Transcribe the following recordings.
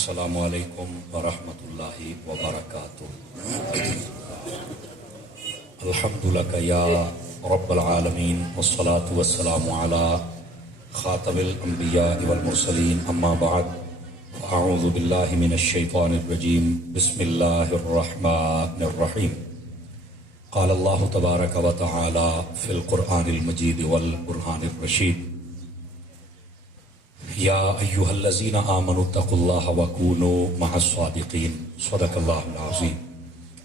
السلام علیکم ورحمۃ اللہ وبرکاتہ۔ الحمد لک یا رب العالمین والصلاة والسلام علی خاتم الانبیاء والمرسلین، اما بعد فاعوذ باللہ من الشیطان الرجیم، بسم اللہ الرحمن الرحیم۔ قال اللہ تبارک و تعالی فی القرآن المجید والقرآن الرشید، یا ایہا الذین آمنوا اتقوا اللہ وکونوا مع الصادقین، صدق اللہ العظیم۔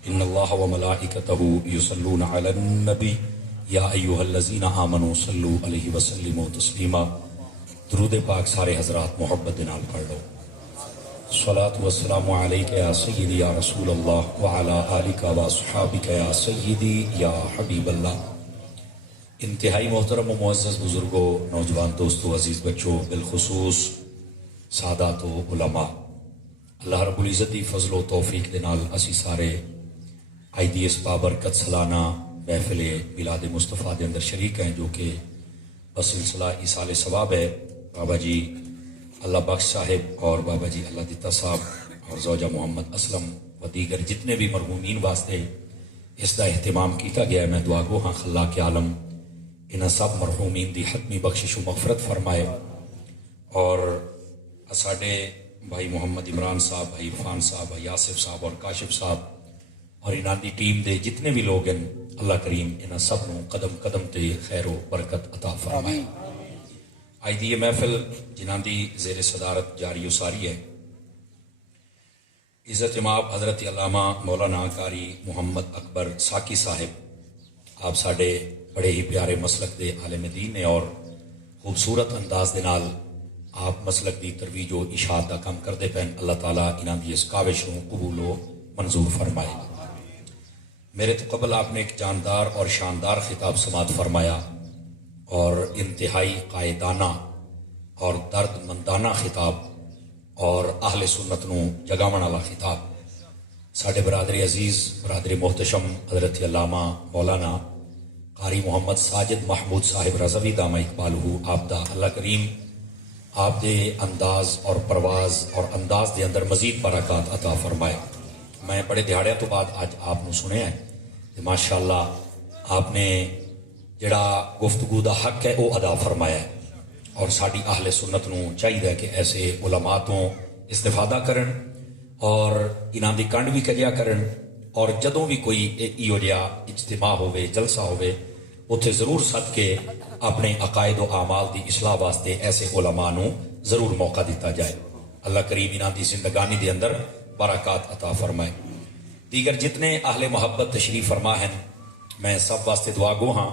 ان اللہ وملائکتہ یصلون علی النبی، یا ایہا الذین آمنوا صلوا علیہ وسلموا تسلیما۔ درود پاک سارے حضرات محبت نال پڑھ لو۔ صلاۃ والسلام علیک یا سیدی یا رسول اللہ وعلی آلک واصحابک یا سیدی یا حبیب اللہ۔ انتہائی محترم و معزز بزرگوں، نوجوان دوستوں، عزیز بچوں، بالخصوص سادات و علماء، اللہ رب العزت دی فضل و توفیق دے نال اسی سارے آئی دی ایس بابرکت سالانہ محفل میلاد مصطفیٰ دے اندر شریک ہیں، جو کہ بسلسلہ ایصال ثواب ہے۔ بابا جی اللہ بخش صاحب اور بابا جی اللہ دتا صاحب اور زوجہ محمد اسلم و دیگر جتنے بھی مرحومین واسطے اس دا اہتمام کیتا گیا ہے، میں دعا گو ہاں خلاق عالم انہاں سب مرحومین دی حتمی بخشش و مغفرت فرمائے، اور ساڈے بھائی محمد عمران صاحب، بھائی عرفان صاحب، بھائی آصف صاحب اور کاشف صاحب اور انہاں دی ٹیم دے جتنے بھی لوگ ہیں، اللہ کریم انہاں سب نو قدم قدم تے خیر و برکت عطا فرمائے۔ آج دی یہ محفل جنہاں دی زیر صدارت جاری و ساری ہے، عزت امام حضرت علامہ مولانا قاری محمد اکبر ساکی صاحب، آپ ساڈے بڑے ہی پیارے مسلک دے عالم دین نے، اور خوبصورت انداز دے نال آپ مسلک دی ترویج و اشاعت دا کام کردے پین۔ اللہ تعالیٰ انہاں دی اس کاوش نو قبول و منظور فرمائے۔ میرے تو قبل آپ نے ایک جاندار اور شاندار خطاب سماعت فرمایا، اور انتہائی قائدانہ اور درد مندانہ خطاب اور اہل سنت نو جگاون والا خطاب۔ ساڈے برادری عزیز، برادری محتشم حضرت علامہ مولانا قاری محمد ساجد محمود صاحب رضوی دامہ اقبالہ، آپ دا اللہ کریم آپ دے انداز اور پرواز اور انداز دے اندر مزید برکات عطا فرمائے۔ میں بڑے دہاڑیاں تو بعد آج آپ نے سنے ہیں کہ ماشاءاللہ آپ نے جڑا گفتگو دا حق ہے وہ ادا فرمایا ہے، اور ساڈی اہل سنت نو چاہیے کہ ایسے علماء تو استفادہ کرن اور انہاں دی کنڈ بھی کجیا کرن، اور جدوں بھی کوئی ایہو جہا اجتماع ہوئے، جلسہ ہوئے، اتھے ضرور سد کے اپنے عقائد و اعمال دی اصلاح واسطے ایسے علماء نو ضرور موقع دیتا جائے۔ اللہ کریم انہاں دی زندگانی دے اندر برکات عطا فرمائے۔ دیگر جتنے اہل محبت تشریف فرما ہیں، میں سب واسطے دعا گو ہاں۔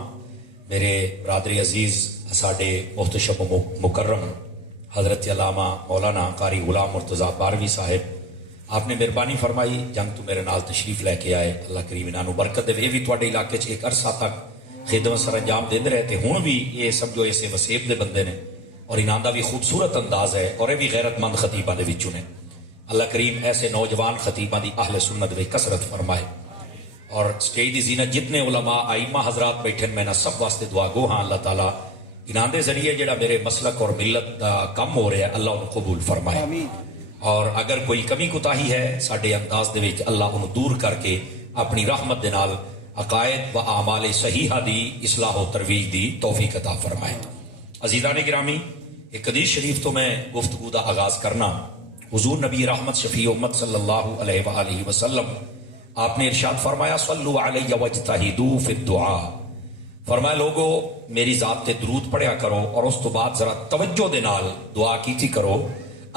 میرے برادری عزیز ساڈے محتشم و مکرم حضرت علامہ مولانا قاری غلام مرتضیٰ باروی صاحب، آپ نے مہربانی فرمائی جنگ تو میرے نال تشریف لے کے آئے، اللہ کریم انہاں نو برکت دے۔ یہ بھی تواڈے علاقے چ ایک عرصہ تک خدمت سر انجام دیندے رہے تے ہن بھی یہ سمجھو اسے وسیب دے بندے نے، اور انہاں دا بھی خوبصورت انداز ہے، اور یہ بھی غیرت مند خطیباں دے وچوں نے۔ اللہ کریم ایسے نوجوان خطیباں دی اہل سنت وچ کثرت فرمائے، اور سٹیج دی زینت جتنے علماء ائمہ حضرات بیٹھے میں نہ سب واسطے دعا گو ہاں، اللہ تعالیٰ انہاں دے ذریعے جڑا میرے مسلک اور ملت دا کم ہو رہا ہے، اللہ انہوں قبول فرمائے، اور اگر کوئی کمی کوتاہی ہے ساڈے انداز دے وچ، اللہ انہوں دور کر کے اپنی رحمت دے نال عقائد و اعمال صحیحہ دی اصلاح و ترویج دی توفیق عطا فرمائے۔ عزیزان گرامی، ایک حدیث شریف تو میں گفتگو دا آغاز کرنا۔ حضور نبی رحمت شفیع امت صلی اللہ علیہ وآلہ وسلم، آپ نے ارشاد فرمایا صلو علیہ واجتہدوا فی الدعاء، فرمایا لوگو میری ذات تے درود پڑھیا کرو، اور اس تو بعد ذرا توجہ دے نال دعا کیتی کرو،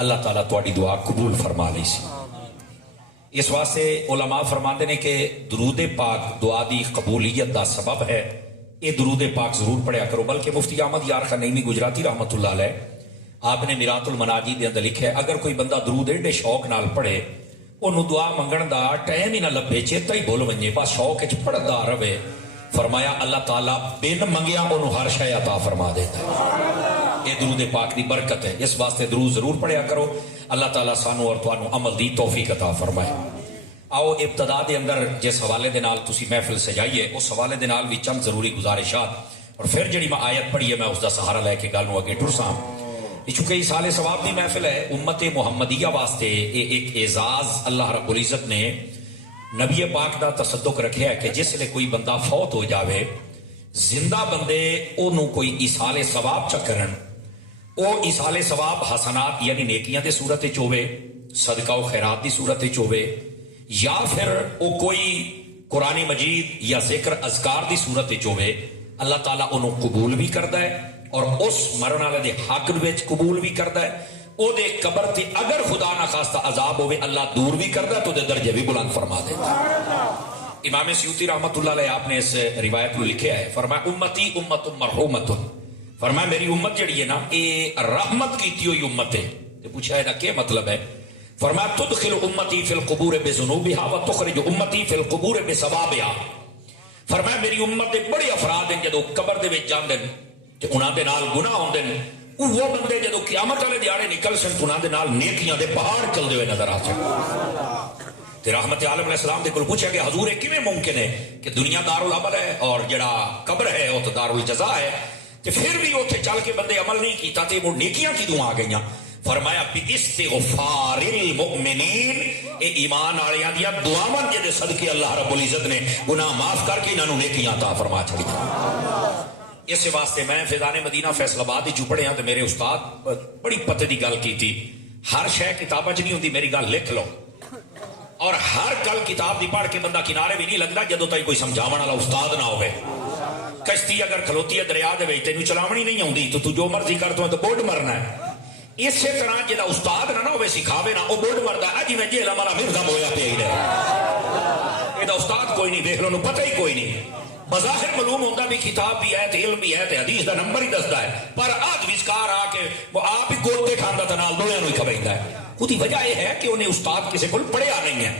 اللہ تعالیٰ تواڈی دعا قبول فرما لے سی۔ اس واسطے علماء فرماتے ہیں کہ درود پاک دعا دی قبولیت دا سبب ہے، یہ درود پاک ضرور پڑھیا کرو۔ بلکہ مفتی احمد یار خان نعیمی گجراتی رحمت اللہ علیہ، آپ نے میرات المناجی دے اندر لکھا ہے اگر کوئی بندہ درود ایڈے شوق نال پڑھے، انہوں دعا منگن دا ٹائم ہی نہ لبے، چیتا ہی بھول ونجے، بس شوق وچ پڑھدا رہے، فرمایا اللہ تعالیٰ بن منگیا انہوں ہر شے عطا فرما دیتا ہے۔ یہ درود پاک دی برکت ہے، اس واسطے درود ضرور پڑھیا کرو، اللہ تعالیٰ سانو اور توانو عمل دی توفیق عطا فرمائے۔ آؤ ابتدا دے اندر جس حوالے دے نال تسی محفل سجائیے، اس حوالے دے نال بھی چند ضروری گزارشات، اور پھر جڑی میں آیت پڑھی ہے میں اس دا سہارا لے کے گل نو اگے ٹرساں۔ چونکہ ایصال ثواب کی محفل ہے امت محمدیہ واسطے یہ ایک اعزاز اللہ رب العزت نے نبی پاک دا تصدق رکھا ہے کہ جس لئے کوئی بندہ فوت ہو جاوے زندہ بندے انہوں کوئی ایصال ثواب چکرن او ایصال ثواب حسنات یعنی نیکیاں دے صورت چوے صدقہ و خیرات دی صورت چوے یا پھر او کوئی قرآن مجید یا ذکر اذکار دی صورت چوے اللہ تعالیٰ انہوں قبول بھی کرتا ہے اور اس مرن والے دے حق وچ قبول بھی کرتا ہے او دے قبر تے اگر خدا نہ خواستہ عذاب ہوئے اللہ دور بھی کرتا ہے تو دے درجے بھی بلند فرما دیتا ہے. امام سیوطی رحمت اللہ علیہ آپ نے اس روایت کو لکھا ہے فرمایا امتی امت مرحومت فرمایا میری امت جڑی ہے نا اے رحمت کیتی ہوئی امت ہے. تو پوچھا ہے نا کیا مطلب ہے فرمایا تدخل امتی فی القبور بذنوبها وتخرج امتی فی القبور بثوابها فرمایا میری امت دے بڑے افراد ہیں جدو قبر دے وچ جاندے تے انہاں دے نال گناہ ہوندے نے وہ بندے جدو قیامت والے دیہاڑے نکل سن انہاں دے نال نیکیاں دے پہاڑ چلدے ہوئے نظر آ سن. تے رحمت عالم علیہ السلام دے کول پوچھا کہ حضور کیویں ممکن ہے کہ دنیا دارالعمل ہے اور جڑا قبر ہے وہ تو دارالجزا ہے تے پھر بھی اوتھے چل کے بندے عمل نہیں کیتا تے وہ نیکیاں کیوں آ گئیاں فرمایا باستغفار المؤمنین اے ایمان والیاں دیاں دعاواں جے صدقے اللہ رب العزت نے گناہ معاف کر کے انہاں نوں نیکیاں عطا فرما چھڑیاں. اس واسطے میں فیضان مدینہ فیصل آباد وچ پڑھیا تے میرے استاد بڑی پتے دی گل کی تھی ہر شے کتاباں وچ نہیں ہوندی میری گل لکھ لو اور ہر گل کتاب دی پڑھ کے بندہ کنارے بھی نہیں لگدا جدوں تک کوئی سمجھاون والا استاد نہ ہوے. کشتی اگر کھلوتی ہے دریا دے وچ تینوں چلاونی نہیں آوندی تو جو مرضی کر تو بوڈ مرنا ہے. اسی طرح جہاں استاد نہ ہوئے سکھاوے نا وہ بوڈ مردا ہے جی میں جیل والا مرزا ہویا پیا ہی رہے یہ استاد کوئی نہیں دیکھ لو پتہ ہی کوئی نہیں بظاہر معلوم ہوتا بھی کتاب بھی ہے علم بھی ہے حدیث دا نمبر ہی دستا ہے پر آج وچکار آ کے وہ آپ ہی گوتے کھانا تھا نال دویاں نوں ہی کھویندا ہے. وہی وجہ یہ ہے کہ انہیں استاد کسی کو پڑھیا نہیں ہے.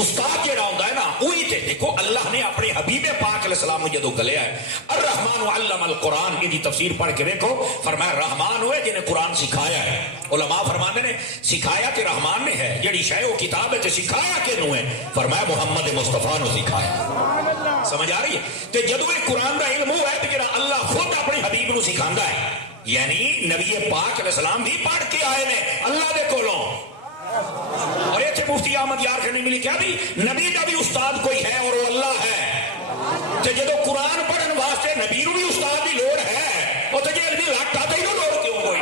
استاد جڑا ہوندا ہے نا وہی تے دیکھو اللہ نے اپنے حبیب پاک علیہ السلام کو جدو گلیا ہے الرحمن علم القرآن کی تفسیر پڑھ کے دیکھو فرمایا رحمان ہوئے جنہیں قرآن سکھایا ہے. علماء فرماندے نے سکھایا تے رحمان نے ہے جڑی شے وہ کتاب ہے تے سکھایا کہ نو ہے فرمایا محمد مصطفیٰ نے سکھایا. سمجھ آ رہی ہے تے جدو یہ قرآن دا علم ہوا ہے تے جڑا اللہ خود اپنے حبیب نو سکھاندا ہے یعنی نبی پاک علیہ السلام بھی پڑھ کے آئے نے اللہ دے کولوں. اور یہ مفتی احمد یار کرنے ملی کیا بھی نبی کا بھی استاد کوئی ہے اور وہ اللہ ہے. تو جدو قرآن پڑھن واسطے نبی نو بھی استاد کی لوڑ ہے اور تو جی علمی لٹ آتا ہی لوڑ کیوں کوئی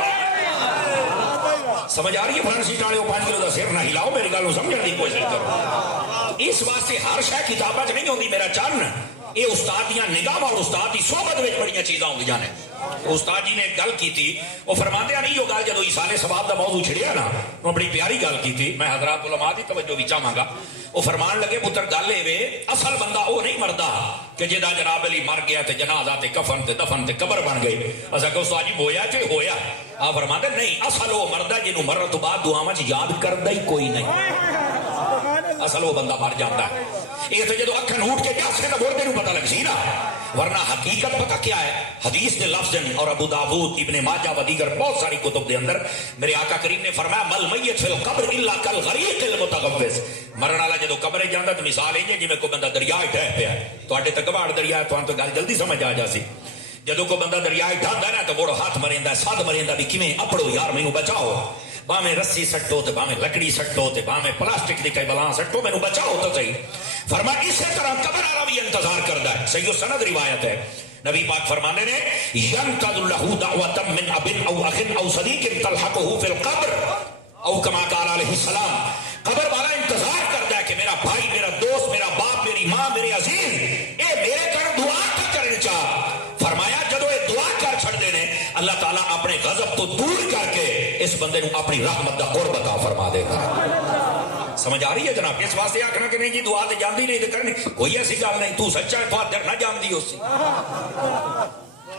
سمجھ آ رہی ہے. فرنٹ سیٹ والے 5 کلو کا سر نہ ہلاؤ میری گل سمجھنے کی کوشش کرو. اس واسطے ہر شے کتاباں نہیں ہوتی میرا چن یہ استاد دیا نگاہ اور استاد کی صحبت میں بڑی چیزاں ہوندی نے. استاد جی نے ایک گل کی تھی وہ فرماندے نہیں وہ گل جدو ایصال ثواب دا موضوع چھڑیا نا وہ بڑی پیاری گل کی تھی میں حضرات علماء دی توجہ بھی چاہاں گا. وہ فرمان لگے پتر گل اے اصل بندہ وہ نہیں مردا کہ جدا جناب علی مر گیا تے جنازہ تے کفن تے دفن تے قبر بن گئی اسا کہ استاد جی ہویا کہ ہویا آپ فرماندے نہیں اصل وہ مردا جنوں مرن تو بعد دعاواں وچ یاد کردا ہی کوئی نہیں اصل وہ بندہ مر جاتا ہے. یہ تو جدو اکھن اٹھ کے پیاسے تو مردے نوں پتہ لگ سی نا ورنہ حقیقت پتہ کیا ہے حدیث کے لفظ اور ابو داؤد ابن ماجہ و دیگر بہت ساری کتب دے اندر میرے آقا کریم نے فرمایا مل میت فی القبر الا کالغریق المتغوص مرن والا جدو قبر جاندا تو مثال ہے جویں کوئی بندہ دریا ٹہ پیا تواڈے تے کباڑ دریا تو گل جلدی سمجھ آ جاسی. جدو کوئی بندہ دریا ڈھاندا نا تو بڑو ہاتھ مریندا سد مریندا بھی کیویں اپڑو یار مینوں بچاؤ باہیں رسی سٹو تے باہیں لکڑی سٹو تے باہیں پلاسٹک دی کئی بلاں سٹو مینوں بچاؤ تو صحیح. فرمایا اسی طرح قبر والا بھی انتظار کردا ہے. صحیح سند روایت ہے نبی پاک فرمانے نے ینتظر له دعوۃ من اب او اخ او صدیق تلحقه فی القبر او کما قال علیہ السلام. قبر والا انتظار کرتا ہے کہ میرا بھائی میرا دوست میرا باپ میری ماں میرے عزیز اے میرے کر دعا کا کرنے چاہ. فرمایا جدو یہ دعا کر چھڑ دینے اللہ تعالیٰ اپنے غضب تو دور کر کے اس بندے نو اپنی رحمت دا قرب عطا فرما دے گا. سمجھ آ رہی ہے جناب. اس واسطے آخنا کہ نہیں جی دعا تے جاندی نہیں تے کرنی کوئی ایسی گل نہیں تو سچا ہے تو در نہ جاندی ہو سی.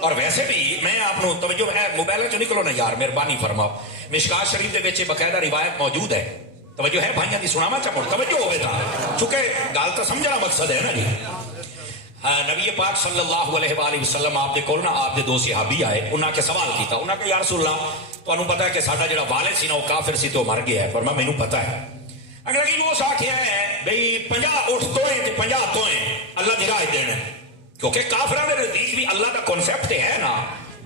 اور ویسے بھی میں آپ کو توجہ ہے موبائل چ نکلو نا یار مہربانی فرماؤ مشکات شریف دے وچ باقاعدہ روایت موجود ہے توجہ ہے بھائیاں دی سناواں چا مڑ توجہ ہوے تا چونکہ گل تو سمجھنا مقصد ہے نا جی. نبی پاک صلی اللہ علیہ وآلہ وسلم آپ دے کول نا آپ دے دو صحابی آئے انہاں کے سوال کیتا انہاں کہ یا رسول اللہ تانوں پتہ ہے کہ ساڈا جڑا والد سی نا وہ کافر سی تو مر گیا ہے. فرمایا مینوں پتہ ہے. اگر کہ وہ آخیا ہے بھئی 50 اٹھ توئیں تے 50 توئیں اللہ دی راہ دین کیونکہ کافراں دے نزدیک بھی اللہ دا کنسپٹ ہے نا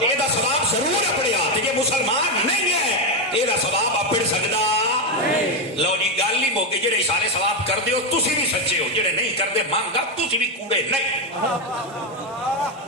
ਇਹਦਾ ਸਵਾਬ ਜ਼ਰੂਰ ਅਪੜਿਆ ਤੇ ਜੇ ਮੁਸਲਮਾਨ ਨਹੀਂ ਹੈ ਇਹਦਾ ਸਵਾਬ ਅਪੜ ਸਕਦਾ ਨਹੀਂ। ਲਓ ਜੀ ਗੱਲ ਹੀ ਮੋਗੇ, ਜਿਹੜੇ ਸਾਰੇ ਸਵਾਬ ਕਰਦੇ ਹੋ ਤੁਸੀਂ ਵੀ ਸੱਚੇ ਹੋ, ਜਿਹੜੇ ਨਹੀਂ ਕਰਦੇ ਮੰਗਾ ਤੁਸੀਂ ਵੀ ਕੂੜੇ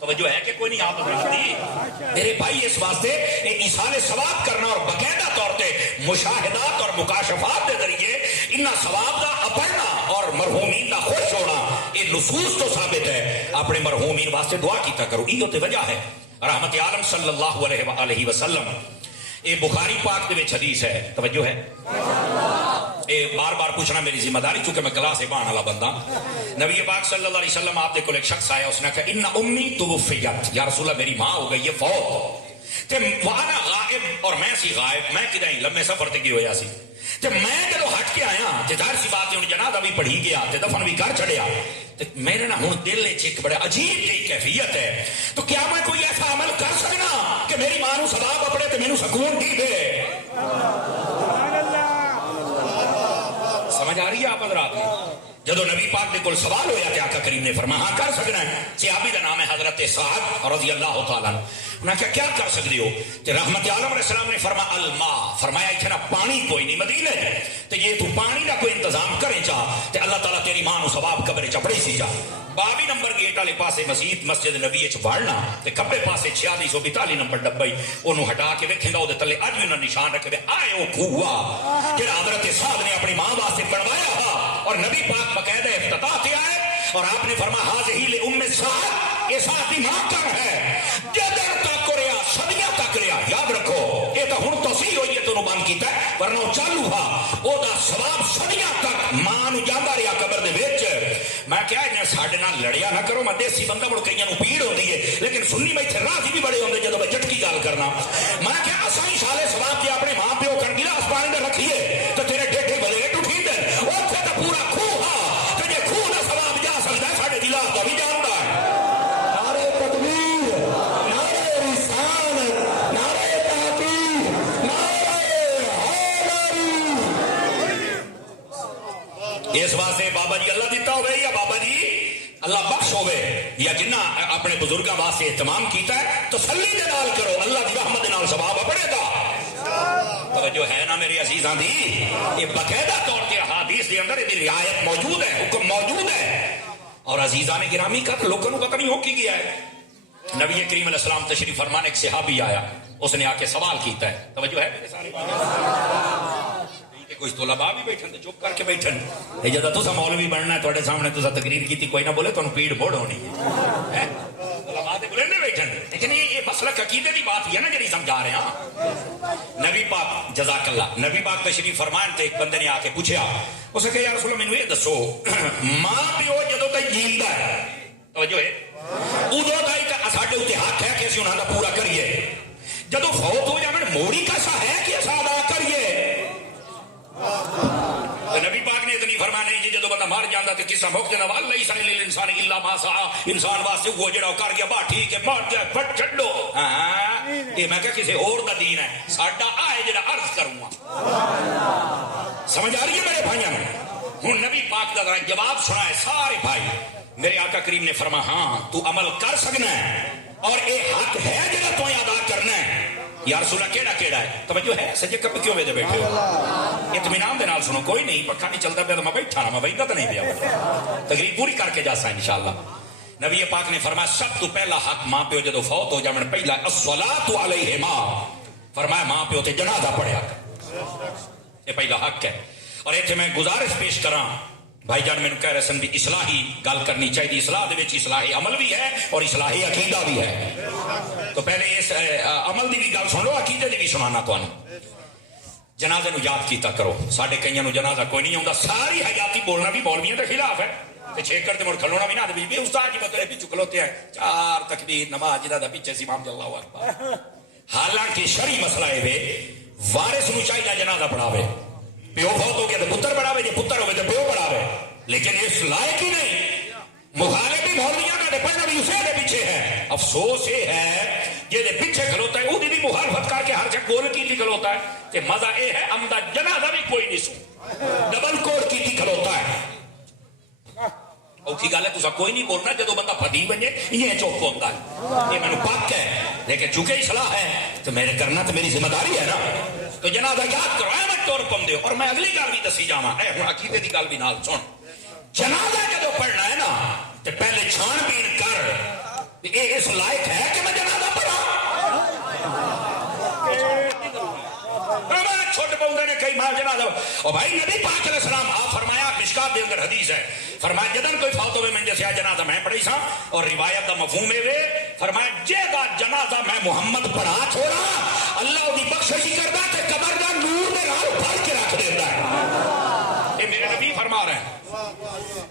توجہ ہے کہ کوئی نہیں آپ حضرات دی میرے بھائی؟ اس واسطے ایصال ثواب کرنا اور باقاعدہ طور پہ مشاہدات اور مکاشفات کے ذریعے ان ثواب کا پڑھنا اور مرحومین کا خوش ہونا یہ نصوص تو ثابت ہے. اپنے مرحومین واسطے دعا کیتا کرو. یہ تو وجہ ہے رحمت عالم صلی اللہ علیہ وآلہ وسلم. یہ بخاری پاک دے وچ حدیث ہے. توجہ ہے؟ بار بار پوچھنا میری ذمہ داری چونکہ میں کلاس بان والا بندہ. نبی پاک صلی اللہ علیہ وسلم آپ دے کول ایک شخص آیا, اس نے کہا ان امی توفیت, یا رسول اللہ میری ماں ہو گئی ہے فوت, تے وانا غائب اور میں سی غائب, میں کدیں لمبے سفر تے گئی ہویا سی, تے میں جدو ہٹ کے آیا تے ظاہر سی بات ہے ہن جنازہ بھی پڑھی گیا تے دفن بھی کر چھڑیا, تے میرے نا ہن دل وچ ایک بڑا عجیب جی کیفیت ہے, تو کیا میں کوئی ایسا عمل کر سکنا کہ میری ماں نو ثواب اپنے تے مینوں سکون دی دے؟ سمجھ آ رہی ہے آپ حضرات؟ جدو نبی پاک دے کول سوال ہویا تے آقا کریم نے فرمایا ہاں کر سکنا ہے. صحابی دا نام ہے حضرت سعد رضی اللہ تعالیٰ عنہ. انہوں نے کیا کر سکتے ہو؟ کہ رحمت عالم علیہ السلام نے فرمایا الماء, فرمایا اتنا پانی کوئی نہیں مدینے ہے, تو یہ تو پانی کا کوئی انتظام کرے چاہ تے اللہ تعالیٰ تیری ماں نو ثواب قبر چپڑی سی جا. 22 نمبر گیٹ والے پاسے مسجد مسجد نبی وچ وڑنا تے کھبے پاسے 4642 نمبر ڈبئی اونوں ہٹا کے ویکھیں گا او دے تلے اج بھی انہاں نشان رکھے آئے او کھوا جڑا حضرت سعد نے اپنی ماں واسطے بنوایا تھا, اور نبی پاک باقاعدہ افتتاح تے آئے اور آپ نے فرمایا حاذہ لام سعد, یہ سعد کی ماں کب ہے جدر تک رہا صدیاں تک رہا. یاد رکھو یہ تو ہن توسیع ہوئی ہے تو بند کیتا ہے, ورنہ چالو تھا او دا ثواب صدیاں تک ماں نو جاندا رہا قبر دے وچ. میں کیا انہیں ساڈے نال لڑیا نہ کرو, میں دیسی بندہ مڑ کئیاں نو پیڑ ہوندی ہے, لیکن سنی میں ایتھے راضی بھی بڑے ہوندے جدوں میں جٹکی گل کرنا. میں کیا اساں ہی سالے ثواب کے اپنے ماں پیو کر گلاس پانی دے رکھیے تو تیرے ڈیڈے بلیٹ اٹھیندے اوتھے تے پورا کھوہ ہا, تے جے کھوہ دا ثواب جا سکدا ہے ساڈے گلاس دا بھی جاندا ہے. نعرہ تکبیر, نعرہ رسالت, نعرہ تحقیق, نعرہ حیدری. اس واسطے بابا جی اللہ دیتا ہوئے یا بابا جی اللہ بخش ہوئے یا جنہ اپنے بزرگاں واسطے اہتمام کیتا ہے تسلی دے نال کرو, اللہ دی رحمت دے نال ثواب بڑھے گا. توجہ ہے نا میرے عزیزاں دی؟ یہ باقاعدہ طور پہ احادیث دے اندر یہ رعایت موجود ہے, حکم موجود ہے. اور عزیزان گرامی کا لوگوں کو پتہ نہیں ہو کی گیا ہے. نبی کریم علیہ السلام تشریف فرمان ایک صحابی آیا, اس نے آ کے سوال کیتا ہے. توجہ ہے میرے سارے کچھ طلباء بھی بیٹھن چپ کر کے بیٹھن, جب تسا مولوی بننا ہے تھوڑے سامنے تسا تقریر کی کوئی نہ بولے تو پیڑ بوڑ ہونی ہے, طلباء دے بولے نہیں بیٹھن. لیکن یہ مسلک عقیدے کی بات ہے نا جی سمجھا رہے ہیں. نبی پاک جزاک اللہ, نبی پاک تشریف فرمان تے ایک بندے نے آ کے پوچھا, اس نے کہا یا رسول اللہ مینوں یہ دسو ماں پیو جدوں تک جیندا ہے, توجہ ہے, ادوں تک ساڈے اوتے حق ہے کہ اسی انہاں دا پورا کریے, جدوں فوت ہو جاون موڑی کیسا ہے کہ اسا ادا کریے؟ نبی پاک نے اتنی فرمایا نہیں جی جدو بندہ مر جاتا تو کسا موقع دینا وال لیس للانسان الا ما سعى, انسان واسطے وہ جڑا کر گیا با ٹھیک ہے مر جائے پھٹ چھڈو. ہاں یہ میں کہ کسی اور دا دین ہے, ساڈا آئے جڑا عرض کروں گا. سمجھ آ رہی ہے میرے بھائیوں میں؟ ہن نبی پاک دا جواب سنا ہے سارے بھائی. میرے آقا کریم نے فرمایا ہاں تو عمل کر سکنا ہے اور اے حق ہے جڑا تو ادا کرنا ہے. یا رسول اللہ کیڑا کیڑا ہے؟ توجہ ہے سجے کب کیوں ویدے بیٹھے ہو؟ اطمینان دے نال سنو, کوئی نہیں پکا نہیں چلتا پیا تو میں بیٹھا رہا, میں ویدہ تو نہیں پیا, تقریر پوری کر کے جاسا انشاءاللہ. نبی پاک نے فرمایا سب تو پہلا حق ماں پیو جدو فوت ہو جاون پہلا الصلاۃ علیہما, فرمایا ماں پیو تے جنازہ پڑھیا, یہ پہلا حق ہے. اور ایتھے میں گزارش پیش کراں, بھائی جان میں کہہ رہے سن بھی اصلاحی گل کرنی چاہیے, اصلاح دے وچ اصلاحی عمل بھی ہے اور اصلاحی عقیدہ بھی ہے. تو پہلے اس عمل دی بھی گل سن لو, عقیدے دی بھی سنانا تانوں. جنازے نو یاد کیتا کرو, ساڈے کئیاں نو جنازہ کوئی نہیں آوندا, ساری حیاتی بولنا بھی مولویاں دے خلاف ہے تے چھیکڑ تے مڑ کھلونا بھی نہ دے بھی استاد جی بتلے پیچھے کھلوتے ہیں, چار تکبیر نماز جدا دا پیچھے سی امام اللہ اکبر. حالانکہ شرعی مسئلہ ہے وارث نو چاہیے جنازہ پڑھاوے, پیو فوت ہو گیا تو پتر پڑھاوے, جے پتر ہوئے تو پیو پڑھاوے, لیکن اس لائق ہی نہیں. مخالفی مولویاں دے پڑھنا بھی اسے دے پیچھے ہے. افسوس یہ ہے یہ دے پیچھے کھلوتا ہے وہ بھی مخالفت کر کے ہر جگہ گول کی کھلوتا ہے, کہ مزہ یہ ہے عمدہ جنازہ بھی کوئی نہیں سو ڈبل کوڈ کی کھلوتا ہے. اوکھی گل ہے تسا کوئی نہیں بولنا, جدو بندہ پھٹی بنے یہ چپ ہوتا ہے, یہ مینوں پک ہے, لیکن چونکہ اصلاح ہے تو میرے کرنا تو میری ذمہ داری ہے نا. تو جنازہ یاد کرو اے میں طور پم دے. اور میں اگلی گل بھی دسی جاواں, اے ہن عقیدے دی گل بھی نال سن. جنازہ جدو پڑھنا ہے نا تو پہلے چھان بین کر یہ اس لائق ہے کہ میں جنازہ پڑھا؟ چھوٹ پاؤں نے کئی ماں جنازہ اور بھائی نبی پاک علیہ السلام آپ فرمایا مشکات دے اندر حدیث ہے فرمایا جدن کوئی فوت ہوئے میں جیسے جنازہ میں پڑھی سا اور روایت دا مفہوم ہے فرمایا جے دا جنازہ میں محمد پڑھا چھوڑا اللہ دی بخشش کردا تے قبر دا نور دے نال بھر کے رکھ دیندا ہے. یہ میرے نبی فرما رہے ہیں.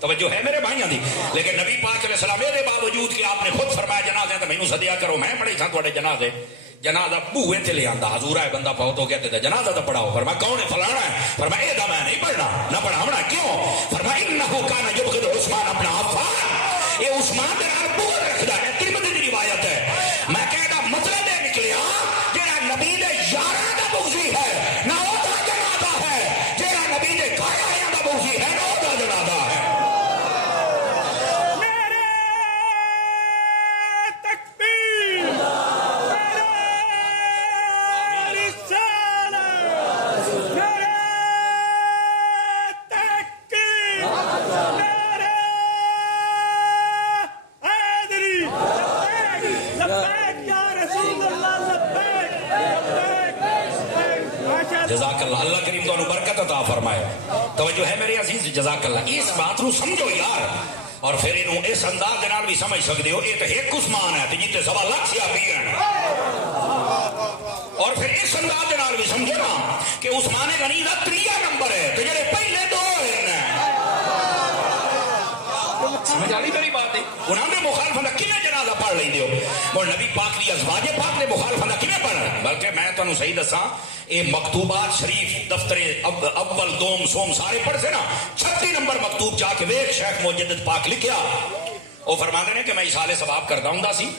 توجہ ہے میرے بھائیاں دی. لیکن نبی پاک علیہ السلام میرے باوجود کہ آپ نے خود فرمایا جنازے تے مینوں سدیا کرو میں پڑھی تھا تواڈے جنازے جنازہ بوئے تے لے آندا حضور ہے بندہ فوت ہو گیا تے جنازہ تے پڑھاؤ. فرمایا کون ہے؟ فلانا ہے. فرمایا اے دا میں نہیں پڑھنا نہ پڑھاونا. کیوں؟ فرمایا انه کان یبغض عثمان ابن عفان. یہ عثمان دے نال بغض رکھدا ہے. ترمذی دی روایت ہے. میں کہدا مطلب یہ نکلیا جڑا نبی دے یاراں دا بغضی ہے نہ او دا جنازہ ہے جڑا نبی دے گھر والےاں دا بغضی ہے نہ او دا جنازہ ہے. جزاک اللہ. اللہ کریم تو برکت عطا فرمائے. توجہ ہے میرے عزیز. جزاک اللہ. اس بات نو سمجھو یار اور پھر انہوں اس انداز دے نال بھی سمجھ سکتے ہو. یہ تو ایک عثمان ہے جیتے 1.25 لاکھ سیابی ہیں اور پھر اس انداز دے نال بھی سمجھو نا کہ عثمان غنی دا 3 نمبر ہے تو جڑے پہلے 2 ہیں. سمجھ آ رہی میری بات ہے. انہوں نے مخالفت دا کنے جنازہ پڑھ لیں دیو اور نبی پاک دی ازواج پاک نے مخالفت دا کنے پڑھنا. بلکہ میں تانوں صحیح دساں اے مکتوبات شریف دفتر اول دوم سوم سارے پڑھ سے نا 36 نمبر مکتوب جا کے ویک شیخ مجدد پاک لکھیا. وہ فرماتے ہیں کہ میں ایصال ثواب کرتا ہوں سی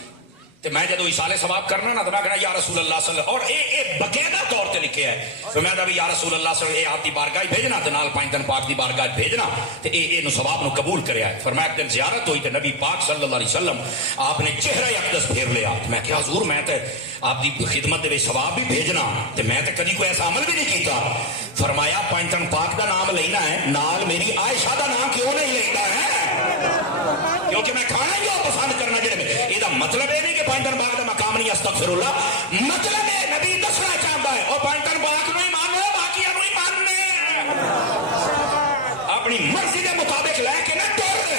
تو میں جدو ایصال ثواب کرنا نا تو میں کہنا یا رسول اللہ صلی اللہ اور اے باقاعدہ طور تے لکھیا ہے. تو میں بھی یا رسول اللہ صلی اللہ اے آپ دی بارگاہ بھیجنا تے نال 5 دن پاک دی بارگاہ بھیجنا تے اے نو ثواب نو قبول کریا ہے. فرمایا ایک دن زیارت ہوئی تے نبی پاک صلی اللہ علیہ وسلم آپ نے چہرہ اقدس پھیر لیا. میں کہا حضور میں تے آپ دی خدمت دے ثواب بھی بھیجنا تے میں تے کدی کوئی ایسا عمل بھی نہیں کیتا. فرمایا 5 دن پاک دا نام لینا ہے نال میری عائشہ دا نام کیوں نہیں لیتا ہے؟ کیونکہ میں کھانا ہی پسند کرنا جڑے یہ مطلب یہ نہیں کہ 5 دن پاک دا مقام نہیں استغفر اللہ. مطلب ہے نبی دسنا چاہتا ہے اور 5 دن پاک نو ہی مانو باقی نو ہی ماننے اپنی مرضی کے مطابق لے کے نہ ٹر.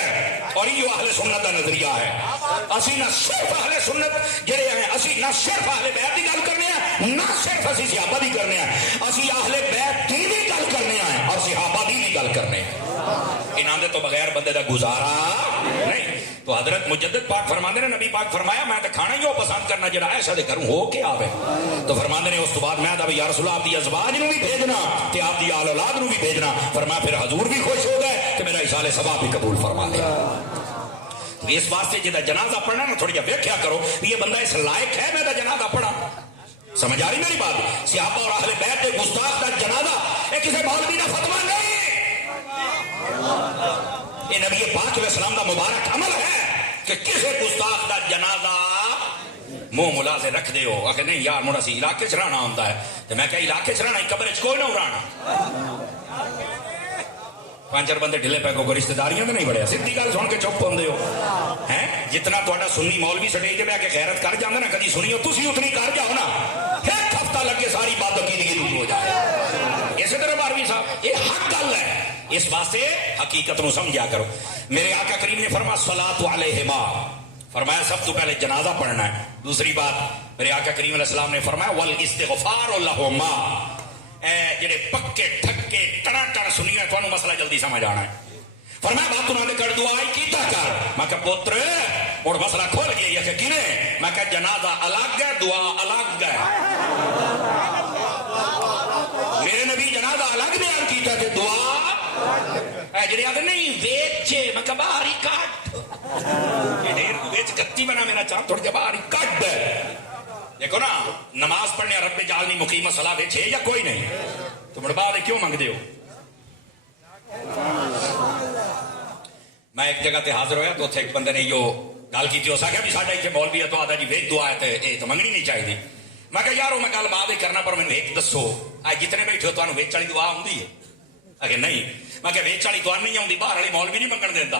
اور یہ اہل سنت کا نظریہ ہے. اسی نہ صرف اہل سنت جڑے ہیں اسی نہ صرف اہل بیت کی گل کرنے ہیں نہ صرف اسی صحابہ کی کرنے ہیں. اسی اہل بیت کی بھی گل کرنے ہیں اور صحابہ کی بھی گل کرنے ہیں. انہاں دے تو بغیر بندے دا گزارا نہیں. تو حضرت مجدد پاک فرماندے نے نبی پاک فرمایا میں تے کھانا ہی وہ پسند کرنا جڑا ایسا دے گھروں ہو کے آوے. تو فرماندے نے اس تو بعد میں بھی یا رسول اللہ آپ دی ازواج نو بھی بھیجنا تے آپ دی آل اولاد نو بھی بھیجنا. فرمایا پھر حضور بھی خوش ہو گئے کہ میرا ایصال ثواب بھی قبول فرما لیا. اس واسطے جدا جنازہ پڑھنا نا تھوڑی جا ویکھیا کرو یہ بندہ اس لائق ہے میں دا جنازہ پڑھا. سمجھ آ رہی میری بات. صحابہ اور اہل بیت دے گستاخ دا جنازہ یہ کسی مولوی دا فتویٰ نہیں. یہ نبی پاک علیہ السلام دا مبارک عمل ہے کہ کسی گستاخ دا جنازہ منہ ملازے رکھ دے ہو کہ نہیں یار مڑا سی علاقے چ رہنا ہوتا ہے تو میں کہ علاقے چ رہنا قبر چ کوئی نہ اڑانا. 5 بندے ڈھلے پے کو رشتے داریاں تو نہیں بڑھیا سیدھی گل سن کے چپ ہوندے ہو ہیں. جتنا تہاڈا سنی مولوی سٹیج تے بیٹھ کے غیرت کر جاندا نا کدی سنی ہو تسی اتنی کر جاؤ نا ایک ہفتہ لگ کے ساری بات عقیدگی دور ہو جائے. اسی طرح باروی صاحب یہ حق گل ہے. اس واسطے حقیقت نو سمجھا کرو. میرے آقا کریم نے فرمایا صلاۃ علیہما فرمایا سب تو پہلے جنازہ پڑھنا ہے. دوسری بات میرے آقا کریم علیہ السلام نے فرمایا والاستغفار لہما. اے جڑے پکے ٹھکے ٹڑا ٹڑ سنیے تانوں مسئلہ جلدی سمجھ آنا ہے. فرمایا بات انہوں نے کر دعا کیتا کر. میں کہ پتر اور مسئلہ کھول گیا کہ کنے میں کہ جنازہ الگ ہے دعا الگ ہے. میرے نبی جنازہ الگ بیان کیتا کہ دعا اے جڑے آدھے نہیں ویچے میں کہ باہر ہی کٹ یہ ڈیر کو ویچ گتی بنا میرا چاند تھوڑی جب باہر ہی کٹ. دیکھو نا نماز پڑھنے رب جعلنی مقیم الصلاۃ ہے یا کوئی نہیں تو بڑا بعد کیوں مانگ دے ہو. میں ایک جگہ تے حاضر ہویا تو ایک بندے نے یہ گل کی تھی اس آگے بھی ساڈا اتنے مولوی ہے تو آدھا جی ویچ دعا ہے یہ تو منگنی نہیں چاہیے. میں کہ یارو میں گل بعد ہی کرنا پر مجھے ایک دسو آج جتنے بیٹھے ہو تمہیں ویچ والی دعا آتی ہے کہ نہیں. میں کہ ویچ والی دعا نہیں آتی باہر والی مولوی نہیں منگن دینا.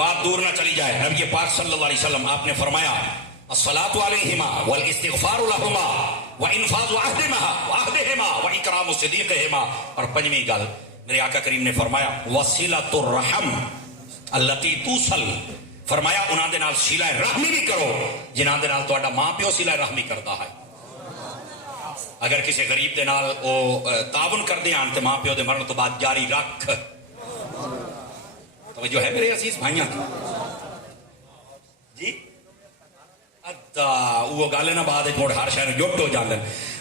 بات دور نہ چلی جائے، نبی پاک صلی اللہ علیہ وسلم آپ نے فرمایا الصلاۃ علیہما والاستغفار لہما وانفاذ عہدہما واکرام صدیقہما، اور پنجویں گل میرے آقا کریم نے فرمایا وصلۃ الرحم التی توصل، فرمایا انہاں دے نال صلہ رحمی بھی کرو جنہاں دے نال تہاڈا ماں پیو صلہ رحمی کرتا ہے۔ اگر کسی غریب دے نال او تعاون کردے ہیں تے ماں پیو دے مرن تو بعد جاری رکھ۔ توجہ ہے میرے عزیز بھائیاں جی؟ ادا وہ گل ہے نا بعد مڑ ہر شہر جٹ ہو جاندے،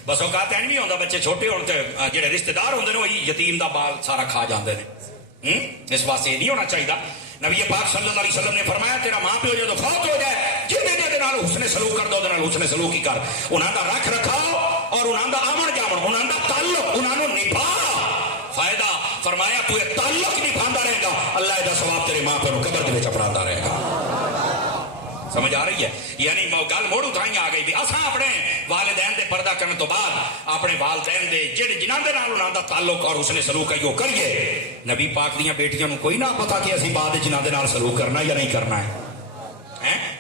بس اوقات نہیں ہوندا بچے چھوٹے ہون تے جڑے رشتہ دار ہوندے نے وہی یتیم دا بال سارا کھا جاندے نے۔ اس واسطے نہیں ہونا چاہیے۔ نبی پاک صلی اللہ علیہ وسلم نے فرمایا تیرا ماں پیو جدو فوت ہو جائے جن دے نال حسن سلوک کر دو، حسن سلوک ہی کر، انہاں دا رکھ رکھاؤ اور انہاں دا آمن جاون، انہاں دا تعلق انہاں نو نبھا۔ فائدہ فرمایا تو یہ تعلق نبھاندا رہے گا، اللہ دا ثواب تیرے ماں پیو نو قبر دے وچ اپڑاندا رہے گا۔ سمجھ آ رہی ہے؟ یعنی گل موڑ اٹھائی آ گئی بھی اساں اپنے والدین دے پردہ کرنے تو بعد اپنے والدین دے جنہاں دے نال انہاں دا تعلق اور حسن سلوک ہے وہ کریے۔ نبی پاک دیاں بیٹیاں نو کوئی نہ پتا کہ اسی بعد جنہاں دے نال سلوک کرنا یا نہیں کرنا ہے،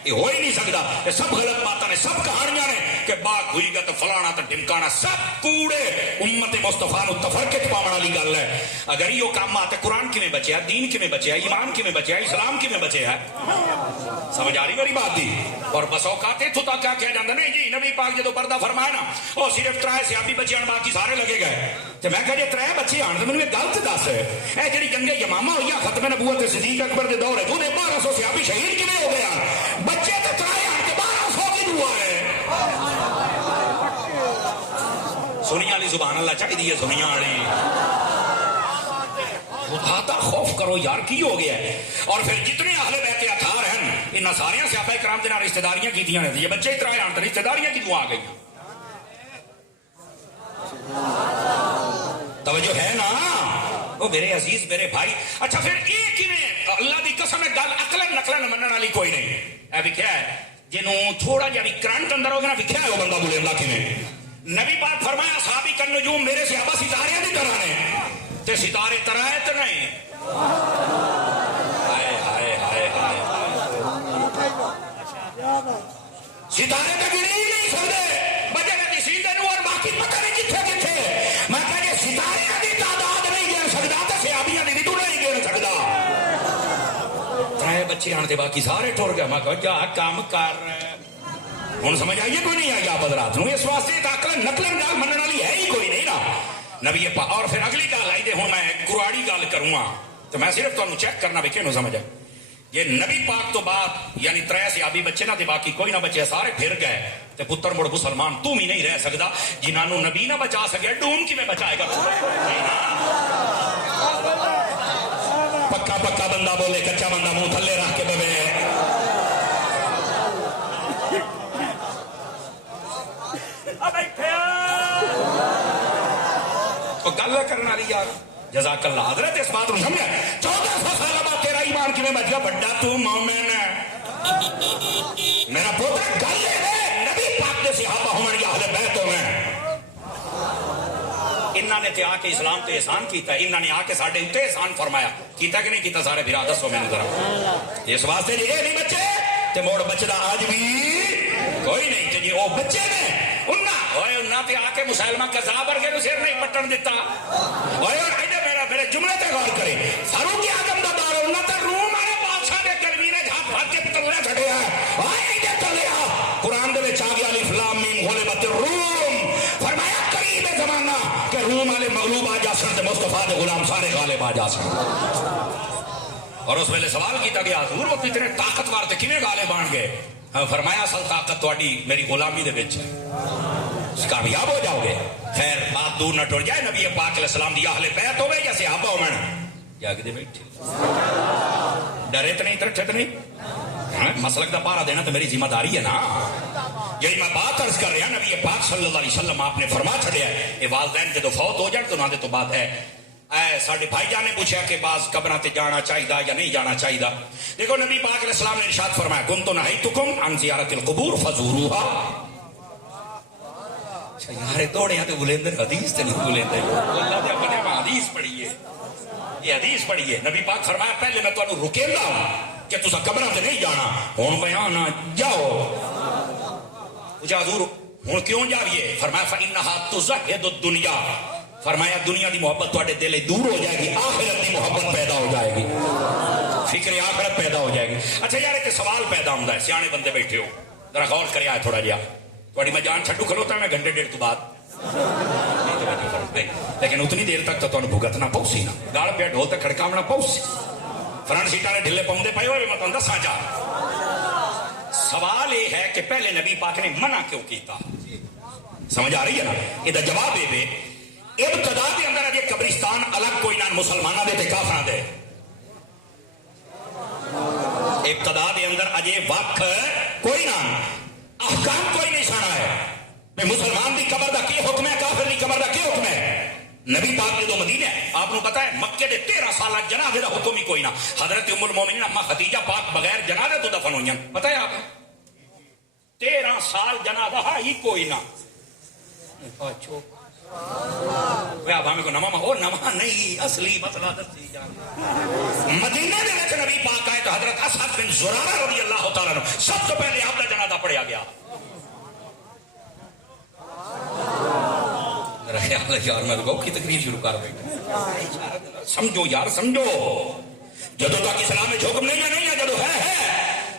یہ ہو ہی نہیں سکتا۔ یہ سب غلط باتاں نے، سب کہانیاں نے کہ باغ ہوئی گا تو فلانا تو ڈمکانا، سب کوڑے امت مصطفیٰ نو تفرقے پاون والی گل ہے۔ اگر یہ کام آتے قرآن کیویں بچیا، دین کیویں بچیا، ایمان کیویں بچیا، اسلام کیویں بچیا؟ سمجھ آ رہی میری بات دی؟ اور بس اوقات اتوں تک کیا کہا جاتا نہیں جی نبی پاک جدو پردہ فرمایا نا وہ صرف 3 سیابی بچے آن باقی سارے لگے گئے، تو میں کہا جی 3 بچے آن تو مجھے گلت دس ہے جی جنگ یمامہ ہوئی ختم نبوت صدیق اکبر دے دور ہے تو 1200 سیابی شہید کیویں ہو گیا؟ بچے تو 3 آن کے 1200 کی دعا ہے۔ سنیا والی زبان اللہ چاہیے، سنیا والی خدا دا خوف کرو یار کی ہو گیا ہے۔ اور پھر جتنے اہل بیت اطہار ہیں ان سارے صحابہ کرام دے نال رشتہ داریاں کیتیاں نے، یہ بچے 3 آن تے رشتہ داریاں کی دعا آ گئی۔ توجہ ہے نا وہ میرے عزیز میرے بھائی؟ اچھا پھر یہ کیویں اللہ دی قسم ہے گل عقلن نقلن منن والی کوئی نہیں۔ اے وکھیا ہے جنوں تھوڑا جہا بھی کرنٹ اندر ہوگا نا وکھیا ہے وہ بندہ بولیندا کیویں۔ نبی پاک فرمایا صحابی کن نجوم میرے صحابہ ستارے دی طرح نے، تے ستارے طرح تے نہیں۔ ہائے ہائے ہائے ہائے ستارے تے گنے ہی نہیں سکدے بجے نے سیدھے نو اور باقی پتہ نہیں کتھے کتھے۔ میں کہے ستارے دی تعداد نہیں گن سکدا تے صحابیاں دی تو نہیں گن سکدا۔ 3 بچے آن تے باقی سارے ٹر گئے۔ میں کہا جا کام کر ہوں سمجھ آئیے کوئی نہیں آئی آپ حضرات نو؟ اس واسطے عقلن نقلن گل منن والی ہے ہی کوئی نہیں نا نبی پاک۔ اور پھر اگلی گل آئی دے ہوں میں کراڑی گل کروں گا تو میں صرف تمہیں چیک کرنا بھی کہنوں سمجھ یہ نبی پاک تو بعد یعنی 3 صحابی بچے نہ تے باقی کوئی نہ بچے سارے پھر گئے تے پتر مڑ مسلمان تو ہی نہیں رہ سکتا جنہاں نو نبی نہ بچا سکے ڈوم کی میں بچائے گا؟ پکا پکا بندہ بولے کچا بندہ منہ تھلے رکھ کے بولے تو گل کرنا رہی یار جزاک اللہ حضرت اس بات کو سمجھا 1400 سال بعد تیرا ایمان کیویں بچ گیا؟ بڑا تو مومن ہے میرا پوتر۔ گل ہے نبی پاک دے صحابہ ہون یا اہل بیت ہون انہاں نے تے آ کے اسلام تے احسان کیتا، انہاں نے آ کے ساڈے اوتے احسان فرمایا، کیتا کہ نہیں کیتا؟ سارے بھرا دسو مینوں ذرا۔ اس واسطے جے نہیں بچے تے موڑ بچدا آج بھی کوئی نہیں تے جی او بچے نے انہاں تے آ کے مسلمہ کذاب ورگے نو سر نہیں پٹن دیتا۔ میرے جملے تے غور کرے فاروق اعظم دا دور انہاں تے روم والے بادشاہ دے گلوی نے جھاپ بھر کے تلے چھڈیا اوئے ایڈے تلے قرآن دے وچ آ گیا الف لام میم غلبت الروم، فرمایا قریب ہے زمانہ کہ روم والے مغلوب آ جاسن تے مصطفیٰ دے غلام سارے غالب آ جاسن۔ اور اس ویلے سوال کیتا گیا حضور وہ اتنے طاقتور تے کیویں غالب آن گئے؟ فرمایا اصل طاقت تہاڈی میری غلامی دے وچ کامیاب ہو جاؤ گے۔ خیر بات دور نہ ٹر جائے، نبی پاک علیہ السلام دی اہل بیت ہوئے یا صحابہ ہوئے جاگدے بیٹھے ڈرے تو نہیں ترٹھے تو نہیں۔ مسلک دا پارا دینا تو میری ذمہ داری ہے نا۔ یہی میں بات عرض کر رہا نبی پاک صلی اللہ علیہ وسلم آپ نے فرما چھڑیا ہے یہ والدین جدو فوت ہو جان تو نہ دے تو بات ہے۔ ساڈے بھائی جان نے پوچھا کہ بعض قبراں تے جانا چاہیے یا نہیں جانا چاہیے؟ دیکھو نبی پاک علیہ السلام نے ارشاد فرمایا کنت نہیتکم عن زیارت القبور فزوروها۔ یار دوڑے تے بولیندے حدیث تے نہیں بولیندے اللہ دے اپنے حدیث پڑھیے، یہ حدیث پڑھیے۔ نبی پاک فرمایا پہلے میں تانوں رکیندا ہوں کہ تسا قبراں تے نہیں جانا ہن بیان جاؤ حضور ہن کیوں جاویے فرمایا فإنها تزهد الدنیا فرمایا دنیا دی محبت تواڈے دل دور ہو جائے گی آخرت دی محبت پیدا ہو جائے گی فکر آخرت پیدا ہو جائے گی اچھا یار ایک سوال پیدا ہوندا ہے سیانے بندے بیٹھے ہو ذرا غور کریا ہے تھوڑا جہا تھوڑی میں جان چھڈو کھلوتا میں گھنٹے ڈیڑھ تو بعد لیکن اتنی دیر تک تو تمہیں بھگتنا پؤ سی نا گال پیا ڈھول تک کھڑکاونا پؤ سی فرنٹ سیٹاں نے ڈھلے پاؤندے پئے ہوئے میں تمہیں دساں چا سوال یہ ہے کہ پہلے نبی پاک نے منع کیوں کیتا سمجھ آ رہی ہے نا یہ جواب یہ ابتدا کے اندر اجے قبرستان الگ کوئی نہ مسلمانوں دے تے کافراں دے ابتدا دے اندر اجے وقت کوئی نہ احکام کوئی نہیں سنا ہے میں مسلمان دی قبر دا کی حکم ہے کافر دی قبر دا کی حکم ہے نبی پاک نے دو مدینے آپ کو پتا ہے مکے دے 13 سال جنازے دا حکم ہی کوئی نہ حضرت ام المومنین اما خدیجہ پاک بغیر جنازے تو دفن ہوئی پتہ ہے آپ 13 سال جنازہ ہی کوئی نہ کو نما نہیں اصلی مسئلہ دسی مدینے دے وچ نبی پاک آئے تو حضرت اسعد بن زرارہ رضی اللہ تعالیٰ عنہ سب تو پہلے آپ کا جنازہ پڑھیا گیا یار میں تو کی تقریر شروع کر بیٹھا سمجھو یار سمجھو جدو تک اسلام میں حکم نہیں ہے جدو ہے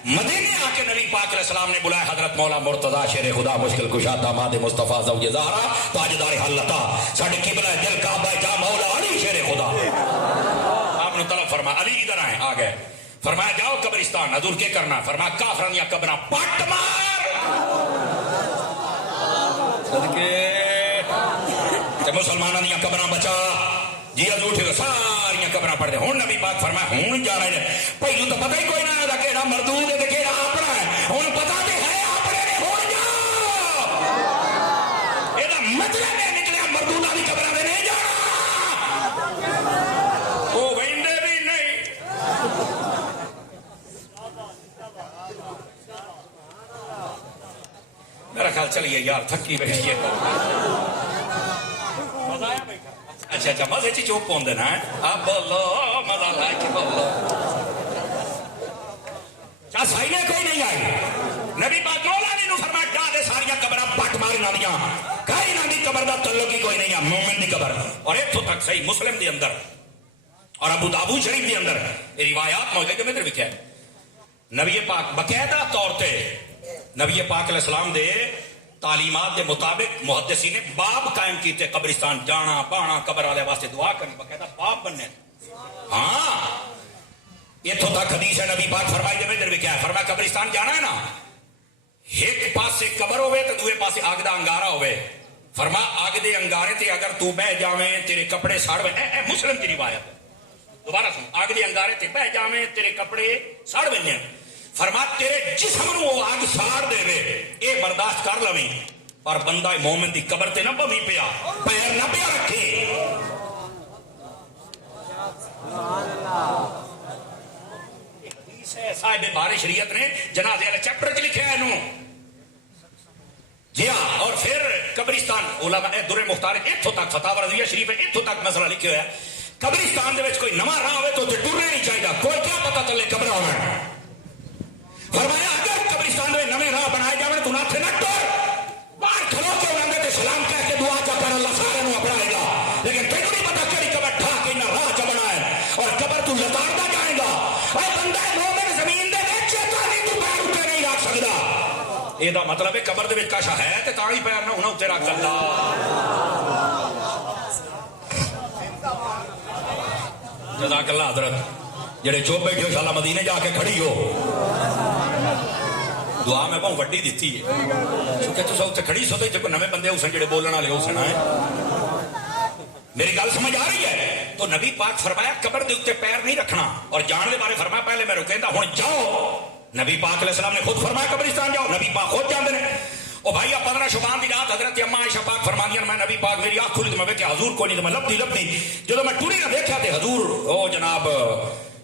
مدینے آ کے نبی پاک علیہ السلام نے بلایا حضرت مولا مرتضی شیر خدا مشکل کشا داماد مصطفیٰ زوج زہرا تاجدار حلتا ساڈے قبلہ دل کعبہ جا مولا علی شیر خدا آپ نے طلب فرمایا علی ادھر آئے آ گئے فرمایا جاؤ قبرستان حضور کیا کرنا فرمایا کافرن یا قبراں پٹ مار صدقے تے مسلماناں دیاں قبراں بچا جی حضور ٹھیک ساری قبراں پڑھ دے ہن نبی پاک فرمایا ہن جا رہے ہیں پہلو تو پتہ ہی کوئی نہ ہے کیڑا مردود ہے تے کیڑا اپنا ہے ہن پتہ تے ہے اپنے نے ہن جا اے دا مطلب ہے نکلیا مردوداں دی قبراں تے نہیں جانا او ویندے بھی نہیں میرا خیال چلیے یار تھکی بیٹھی ہے اچھا اچھا مزے چی چوپ پوندے نا اب بولو مزہ لائے کہ بولو کیا سائنے کوئی نہیں آئی نبی پاک مولا نے فرمایا ڈا دے ساریاں قبراں پٹ مار نہ دیاں کہیں نہ دی قبر دا تعلق ہی کوئی نہیں ہے مومن دی قبر اور ایتھوں تک صحیح مسلم دے اندر اور ابو داؤد شریف دے اندر یہ روایات موجود ہے ادھر لکھا ہے نبی پاک باقاعدہ طور تے نبی پاک علیہ السلام دے تعلیمات دے مطابق محدثین نے باب قائم کیتے قبرستان جانا بانا قبر والے واسطے دعا کرنی باقاعدہ باب بننے ہاں اتوں تک حدیث ہے نبی پاک فرمائی دے ادھر بھی کیا ہے فرمایا قبرستان جانا ہے نا ایک پاسے قبر ہوئے تو دوسرے پاسے آگ دا انگارا ہوئے فرما آگ دے انگارے تے اگر تو بہ جاویں تیرے کپڑے ساڑویں اے مسلم کی روایت ہے دوبارہ سن آگ دے انگارے تے بہ جاویں تیرے کپڑے ساڑویں فرما تیرے جسم نو وہ آگ ساڑ دے وے اے برداشت کر لویں پر بندہ مومن دی قبر تے نہ بمی پیا پیر نہ پیا رکھے حدیث ہے صاحب بار شریعت نے جنازے والے چیپٹر چ لکھا ہے انہوں جی ہاں اور پھر قبرستان علماء در مختار اتوں تک فتاوی رضویہ شریف ہے اتوں تک مسئلہ لکھا ہوا ہے قبرستان دے وچ کوئی نواں راہ ہوئے تو ٹرنا نہیں چاہیے کوئی کیا پتہ چلے قبر ہونا فرمایا اگر قبرستان میں نئے راہ بنائے جائے تو نہ تھے نہ ٹور باہر کھلو کے ہوئے تے سلام کہہ کے دعا چا کر اللہ سارے نو اپنائے گا لیکن تینوں نہیں پتا کہڑی قبر ٹھا کے نہ راہ چ بنائے اور قبر تو لتاڑتا جائے گا اے بندہ مومن زمین دے وچ نہیں تو پیر اوتے نہیں رکھ سکدا اے دا مطلب ہے قبر دے وچ کاشا ہے تے تاں ہی پیر نہ ہونا اوتے رکھ سکدا جزاک اللہ حضرت جڑے چوپ بیٹھے ہو شاءاللہ مدینے جا کے کھڑی ہو دعا میں بہت وڈی دیتی ہے کیونکہ تو سب کھڑی سو تو نئے بندے اسے جڑے بولنے والے ہو سنا ہے میری گل سمجھ آ رہی ہے تو نبی پاک فرمایا قبر دے اوتے پیر نہیں رکھنا اور جان دے بارے فرمایا پہلے میں رکیندا ہن جاؤ نبی پاک علیہ السلام نے خود فرمایا قبرستان جاؤ نبی پاک خود جاندے نے او بھائی 15 شعبان دی رات حضرت اما عائشہ پاک فرماندیاں میں نبی پاک میری آنکھ کھلی تو میں ویکھیا حضور کوئی نہیں تو میں لبدی جدوں میں ٹوری نہ دیکھیا تے حضور او جناب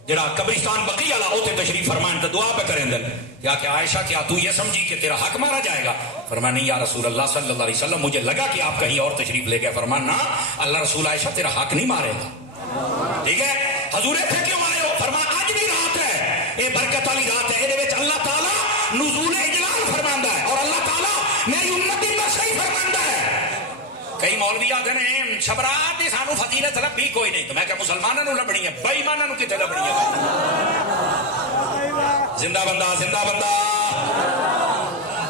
جڑا قبرستان بقی والا اوتے تشریف فرمائیں تو دعا پہ کریں دل کیا کہ عائشہ کیا تو یہ سمجھی کہ تیرا حق مارا جائے گا فرمایا نہیں یا رسول اللہ صلی اللہ علیہ وسلم مجھے لگا کہ آپ کہیں اور تشریف لے گئے فرمایا نا اللہ رسول عائشہ تیرا حق نہیں مارے گا ٹھیک ہے حضور تھے کیوں آئے ہو فرمایا آج بھی رات ہے یہ برکت والی رات ہے، یہ اللہ تعالیٰ نزول اجلال فرماندا ہے اور اللہ تعالیٰ میری امتی پر صحیح فرماندا ہے۔ کئی مولوی آتے ہیں شبرات دی سانو فضیلت لبھی کوئی نہیں، تو میں کہ مسلمانوں نو لبنی ہے، بے ایمانوں نو کتے لبنی ہے؟ زندہ بندہ زندہ بندہ،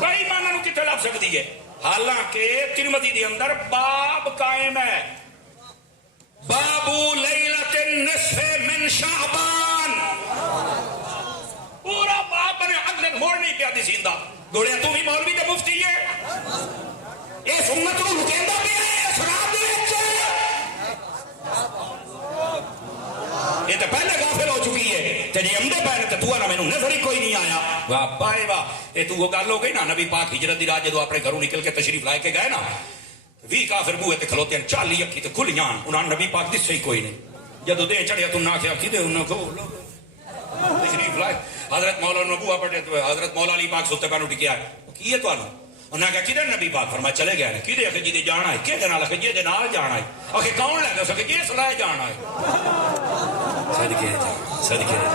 بے ایمانوں نو کتے لب سکتی ہے؟ حالانکہ ترمذی دے اندر باب قائم ہے، بابو لیلۃ النصف من شعبان، پورا باب بنے عدل موڑ نہیں پیا دی سیندا گوڑیا تو بھی مولوی تے مفتی ہے، یہ سنت نو لکیندا پیا ہے اس رات دے وچ، یہ تو پہلے غافل ہو چکی ہے تے جے اندے پے تے تو نہ مینوں نظر ہی کوئی نہیں آیا۔ واہ بھائی واہ، یہ تو وہ گل ہو گئی نا، نبی پاک ہجرت دی رات جدوں اپنے گھروں نکل کے تشریف لائے کے گئے نا، 20 کافر بوئے تے کھلوتے ہیں، 40 اکھی تے کھلیاں، انہاں نبی پاک دسے ہی کوئی نہیں۔ جدوں دے چڑھیا تو نہ آکھیا کدے انہاں کو تشریف لائے، حضرت مولانا نبوہ پڑھے تو حضرت مولا علی پاک ستے پہ اٹھ کے آئے، کی ہے تانوں؟ انہاں کہا کدھر نبی پاک؟ فرمایا چلے گئے نے، کدھر کہ جی جانا ہے، کہ نال کہ جی نال جانا ہے، آخر کون لے گا سکے جی سلائے جانا ہے، صدقے جا صدقے جا،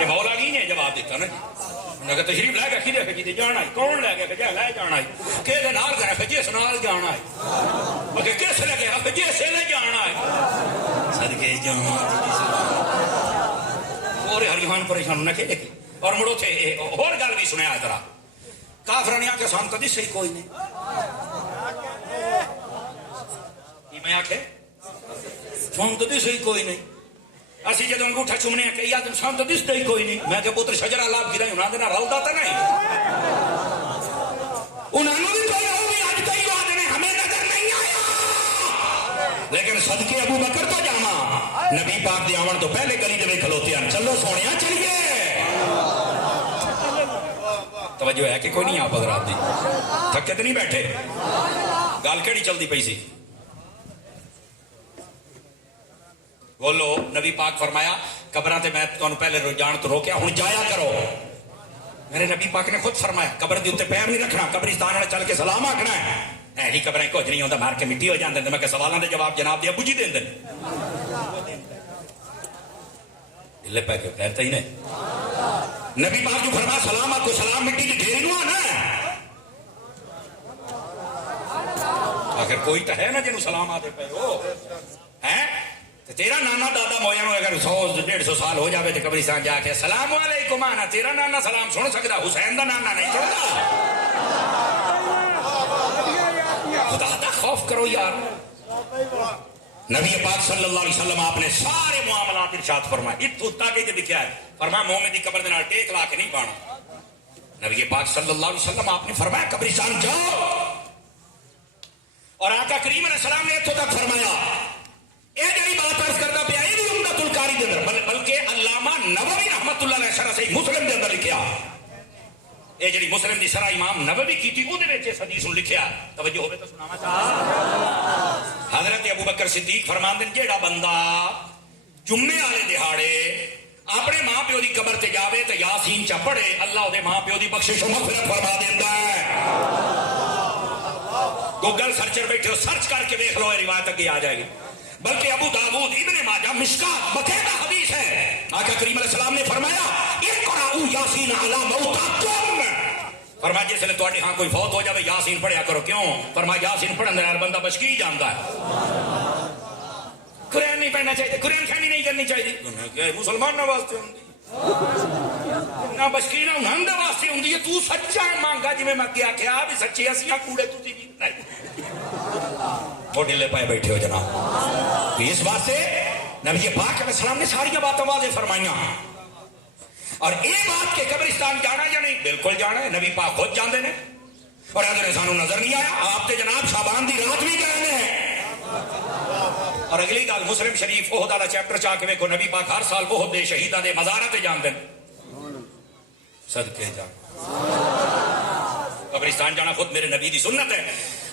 یہ مولا علی نے جواب دیتا نا جی، انہاں کہا تشریف لے گا کدھر کہ جی جانا ہے، کون لے گا کہ جی لے جانا ہے، کہ نال گیا کہ جی نال جانا ہے، آخر کس لے گیا کہ جی سے لے جانا ہے، صدقے جا اور ہریان پریشان نہ کہے اور مڑو تھے اور گل بھی سنیا ذرا، کافر نے آکے سان کدی صحیح کوئی نہیں، میں آکھے سان کدی صحیح کوئی نہیں، اسی جدوں انگوٹھا چومنے کہ یا سان کدی صحیح کوئی نہیں، میں کہ پتر شجرا لاب گرا انہاں دے نال رلدا تے نہیں، انہاں نوں بھی کوئی ہو بھی اج کئی بات نے ہمیں نظر نہیں آیا، لیکن صدقے ابو بکر تو جاواں، نبی پاک دے آون تو پہلے گلی دے وچ کھلوتے ہیں، چلو سونیا چلیے، توجہ ہے کہ کوئی نہیں آپ حضرات دی، تھکے تو نہیں بیٹھے، گل کیڑی چلتی پئی سی؟ بولو، نبی پاک فرمایا قبراں تے میں تانوں پہلے جان تو روکیا، ہن جایا کرو، میرے نبی پاک نے خود فرمایا قبر دے اوتے پیر نہیں رکھنا، قبرستان والے چل کے سلام آکھنا ہے، ایہی قبریں کچھ نہیں ہوندا، مار کے مٹی ہو جاندے، میں کہ سوالاں دے جواب جناب دے ابو جی دیندے لے پہ کے خیر تے ہی نے، نبی پاک جو فرمایا سلام آپ کو سلام مٹی کی ڈھیری نو آنا ہے، آخر کوئی تو ہے نا جنہوں سلام آتے پہ ہو ہیں، تیرا نانا دادا مویا نو اگر 100-150 سال ہو جاوے تے قبرستان جا کے السلام علیکم آنا، تیرا نانا سلام سن سکدا، حسین دا نانا نہیں سندا، خدا دا خوف کرو یار۔ نبی پاک صلی اللہ علیہ وسلم آپ نے سارے معاملات ارشاد فرمائے، اتو تک کہ لکھا ہے، فرمایا مومن دی قبر دے نال ٹیک لا کے نہیں بانا، نبی پاک صلی اللہ علیہ وسلم آپ نے فرمایا قبرستان جاؤ، اور آقا کریم علیہ السلام نے اتو تک فرمایا، اے جڑی بات عرض کرتا پیا یہ بھی عمدۃ القاری دے اندر، بلکہ علامہ نووی رحمۃ اللہ علیہ شرح صحیح مسلم دے اندر لکھیا، اے جڑی مسلم دی شرح امام نووی کیتی او دے وچ اس حدیث نو لکھیا، توجہ ہوے تو سناواں چاہاں، حضرت ابو بکر صدیق فرماندے نے جیڑا بندہ جمعے والے دہاڑے اپنے ماں پیو دی قبر تے جاوے تے یاسین چا پڑھے، اللہ دے ماں پیو دی بخشش و مغفرت فرما دیندا ہے، گوگل سرچر بیٹھے ہو سرچ کر کے دیکھ لو، یہ روایت اگے آ جائے گی، بلکہ ابو داؤد ابن ماجہ مشکات باقاعدہ حدیث ہے، آقا کریم علیہ السلام نے فرمایا اقرؤوا یاسین علی موتاکم، فرمایا جس لئے تواڈے ہاں کوئی فوت ہو جاوے یاسین پڑھیا کرو، کیوں؟ فرمایا یاسین پڑھن دے نال بندہ بچکی جاندا ہے، قرآن نہیں پڑھنا چاہیے، قرآن کھانی نہیں کرنی چاہیے، مسلمان نہ واسطے ہوندی نہ بچکی نہ انہاں دے واسطے ہوندی ہے، تو سچا مانگا جویں میں کیا بھی سچے اسیاں کوڑے تسی بھی نہیں ڈھلے پائے بیٹھے ہو جناب، تو اس بات سے نبی پاک علیہ السلام نے ساری باتیں واضح فرمائیاں، اور یہ بات کہ قبرستان جانا یا نہیں، بالکل جانا ہے، نبی پاک خود جاندے نے، اور اگر سانو نظر نہیں آیا آپ تے جناب شعبان دی رات بھی گئے ہیں، اور اگلی گل مسلم شریف احد والا چیپٹر چاہ کے ویکھو، نبی پاک ہر سال احد دے شہیداں دے مزاراں تے جاندے نے، صدقے جا قبرستان جانا خود میرے نبی دی سنت ہے،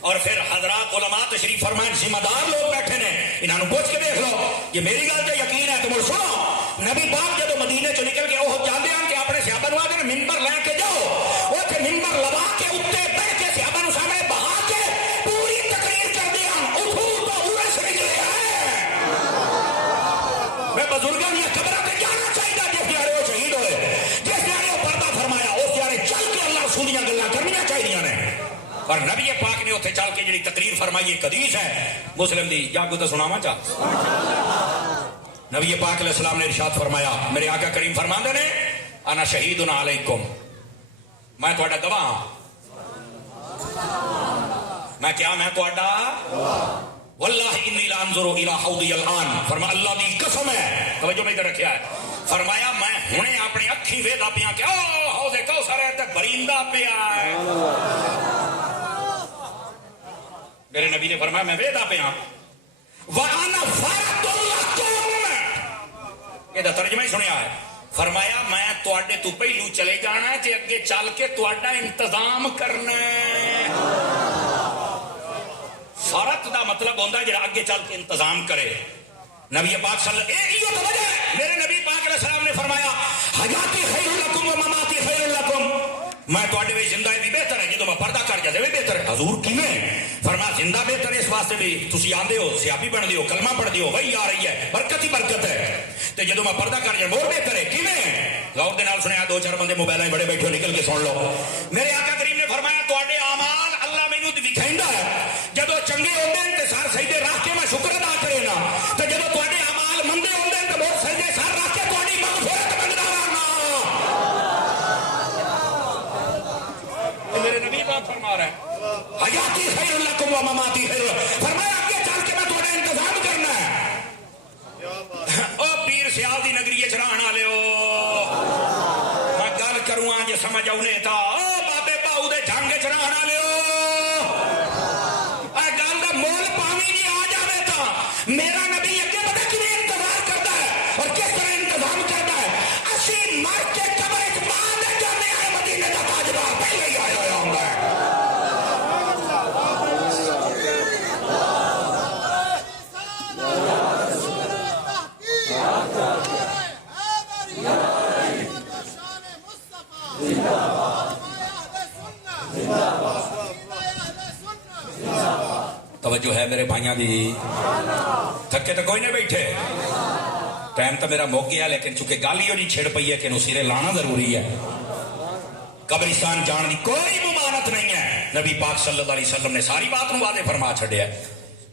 اور پھر حضرات علماء تشریف فرمائیں، ذمہ دار لوگ بیٹھے نے، انہاں نوں پوچھ کے دیکھ لو، یہ میری گل تے یقین ہے تو مڑ سنو، نبی پاک جدوں مدینے چوں نکل کے احد جاندے ہیں کہ اپنے صحابہ نوں آدھے منبر لے کے جاؤ، اوتھے منبر لوا کے اوتے بیٹھ کے صحابہ نوں سامنے بہا کے پوری تقریر کردے ہیں، اٹھو تو اورے سے نکلے ہیں، میں بزرگاں دی قبراں تے جانا چاہیے جے پیارے ہو اور نبی پاک نے اتنے چل کے جڑی تقریر فرمائی ایک حدیث ہے مسلم دی، جاگو تو سناواں چا. نبی پاک علیہ السلام نے ارشاد فرمایا، میرے آقا کریم فرماندے نے انا شہید علیکم، میں تہاڈا گواہ ہاں. میں کیا میں تہاڈا واللہ انی لانظر الی حوضی الان، فرمایا اللہ دی قسم ہے، توجہ نہیں کر رکھیا ہے، فرمایا میں ہنے اپنی اکھی ویدا پیا کہ او حوض کوثر ہے تے بھریندا پیا ہے. میرے نبی نے فرمایا میں ویدا پیا وانا فرد لکم، یہ ترجمہ ہی سنیا ہے، فرمایا میں تواڈے تو پہلو چلے جانا ہے تے اگے چل کے تواڈا انتظام کرنا ہے. فرق دا مطلب ہوتا ہے جڑا اگے چل کے انتظام کرے. نبی پاک صلی اللہ علیہ وسلم میرے نبی پاک علیہ السلام نے فرمایا حیاتی خیر لکم و مماتی خیر لکم، میں تواڈے وچ زندہ بھی بہتر ہے، جدوں میں پردہ کر جاتے بھی بہتر ہے. حضور کیویں؟ فرمایا زندہ بہتر ہے اس واسطے بھی تسی آندے ہو سیابی بن دیو کلمہ پڑھ دیو وہی آ رہی ہے برکت ہی برکت ہے، تے جدوں میں پردہ کر جا مور بہتر ہے. کیویں؟ غور دے نال سنیا، دو چار بندے موبائل بڑے بیٹھے نکل کے سن لو. میرے آقا کریم نے فرمایا تواڈے اعمال اللہ مینوں وکھائندا ہے، جدوں چنگے ہوندے ہیں تے سر سجدے رکھ کے میں شکر ادا کرے نا، تے جدوں تواڈے اعمال مندے ہوندے ہیں تے مور سجدے سر رکھ کے تواڈی مغفرت منگدا رہنا. میرے نبی پاک فرما رہے ہیں حیاتی خیر لکم و مماتی خیر، فرمایا آگے چل کے میں تھوڑا انتظام کرنا ہے. او پیر سیال دی نگری چران والے میں گل کروں جی سمجھ آؤنے تا بابے باؤ دے جنگ چران والے گل کا مول پانی جی آ جائے تا میرا نبی اگے پتا کیوں انتظار کرتا ہے اور کس طرح انتظام کرتا ہے. اسی مر کے قبر ماں دے جانے آئے مدینے کا تاجدار پہلے ہی آیا ہوا ہوں گا. توجہ ہے میرے بھائیاں دی، تھکے تو کوئی نہیں بیٹھے، ٹائم تو میرا موک گیا، لیکن چونکہ گل ہی نہیں چھڑ پئی ہے کہ نصیرے لانا ضروری ہے. قبرستان جان دی کوئی ممانت نہیں ہے، نبی پاک صلی اللہ علیہ وسلم نے ساری بات نو واضح فرما چھڑیا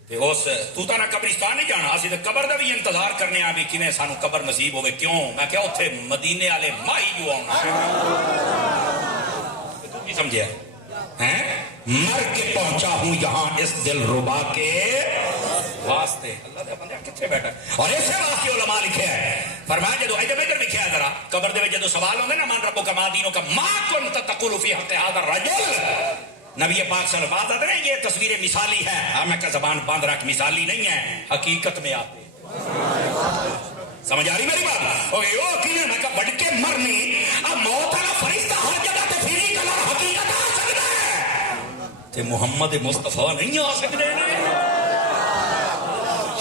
کہ اس تو تا نہ قبرستان نہیں جانا، اسی تے قبر دا بھی انتظار کرنے آ بھی کیویں سانو قبر نصیب ہوے. کیوں؟ میں کہ اوتھے مدینے والے مائی جو آنا تو نہیں سمجھیا ہیں، مر کے پہنچا ہوں یہاں اس دل ربا کے واسطے. اللہ دے بندے کتنے بیٹھا اور اسے واسطے علماء لکھے ہیں، فرمایا جدو ادھر ادھر لکھے ہے ذرا قبر دے جدو سوال ہوندے نا من ربو کا ما دینو کا ما کنت تقول فی حق هذا الرجل، نبی پاک صلی اللہ علیہ وسلم یہ تصویر مثالی ہے، ہاں میں کہ زبان باندھ رکھ مثالی نہیں ہے، حقیقت میں آتے. سمجھ آ رہی میری بات؟ اوے او کینے میں کہ بڑھ کے مرنی اب موت والا فرشتہ ہر جگہ تے پھری کلر حقیقت آ سکدا ہے تے محمد مصطفیٰ نہیں آ سکدے نے.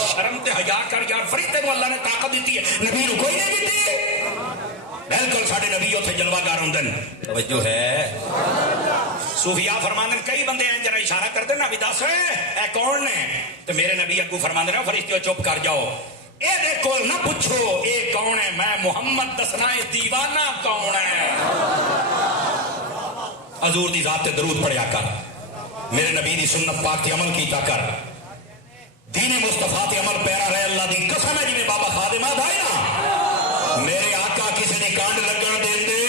شرم تے حیا کر یار، فرشتے کو اللہ نے طاقت دیتی ہے، نبی نو کوئی نہیں دیتی. بالکل ساڈے نبی اوتھے جلوہ گار ہوندے نے. توجہ ہے. صوفیاء فرماندے کئی بندے ہیں جڑا اشارہ کردے نا بھی دس اے کون نے، تے میرے نبی اگوں فرماندے نے فرشتیو چپ کر جاؤ، اے دے کول نہ پوچھو اے کون ہے، میں محمد دسنا اے دیوانہ کون ہے. حضور دی ذات تے درود پڑھیا کر، میرے نبی دی سنت پاک تے عمل کیتا کر، دین مصطفیٰ تے عمل پیرا رہے. اللہ دی قسم ہے جی بابا خادم آدھا ہے نا میرے آقا کسی نے کانڈ لگن دے دے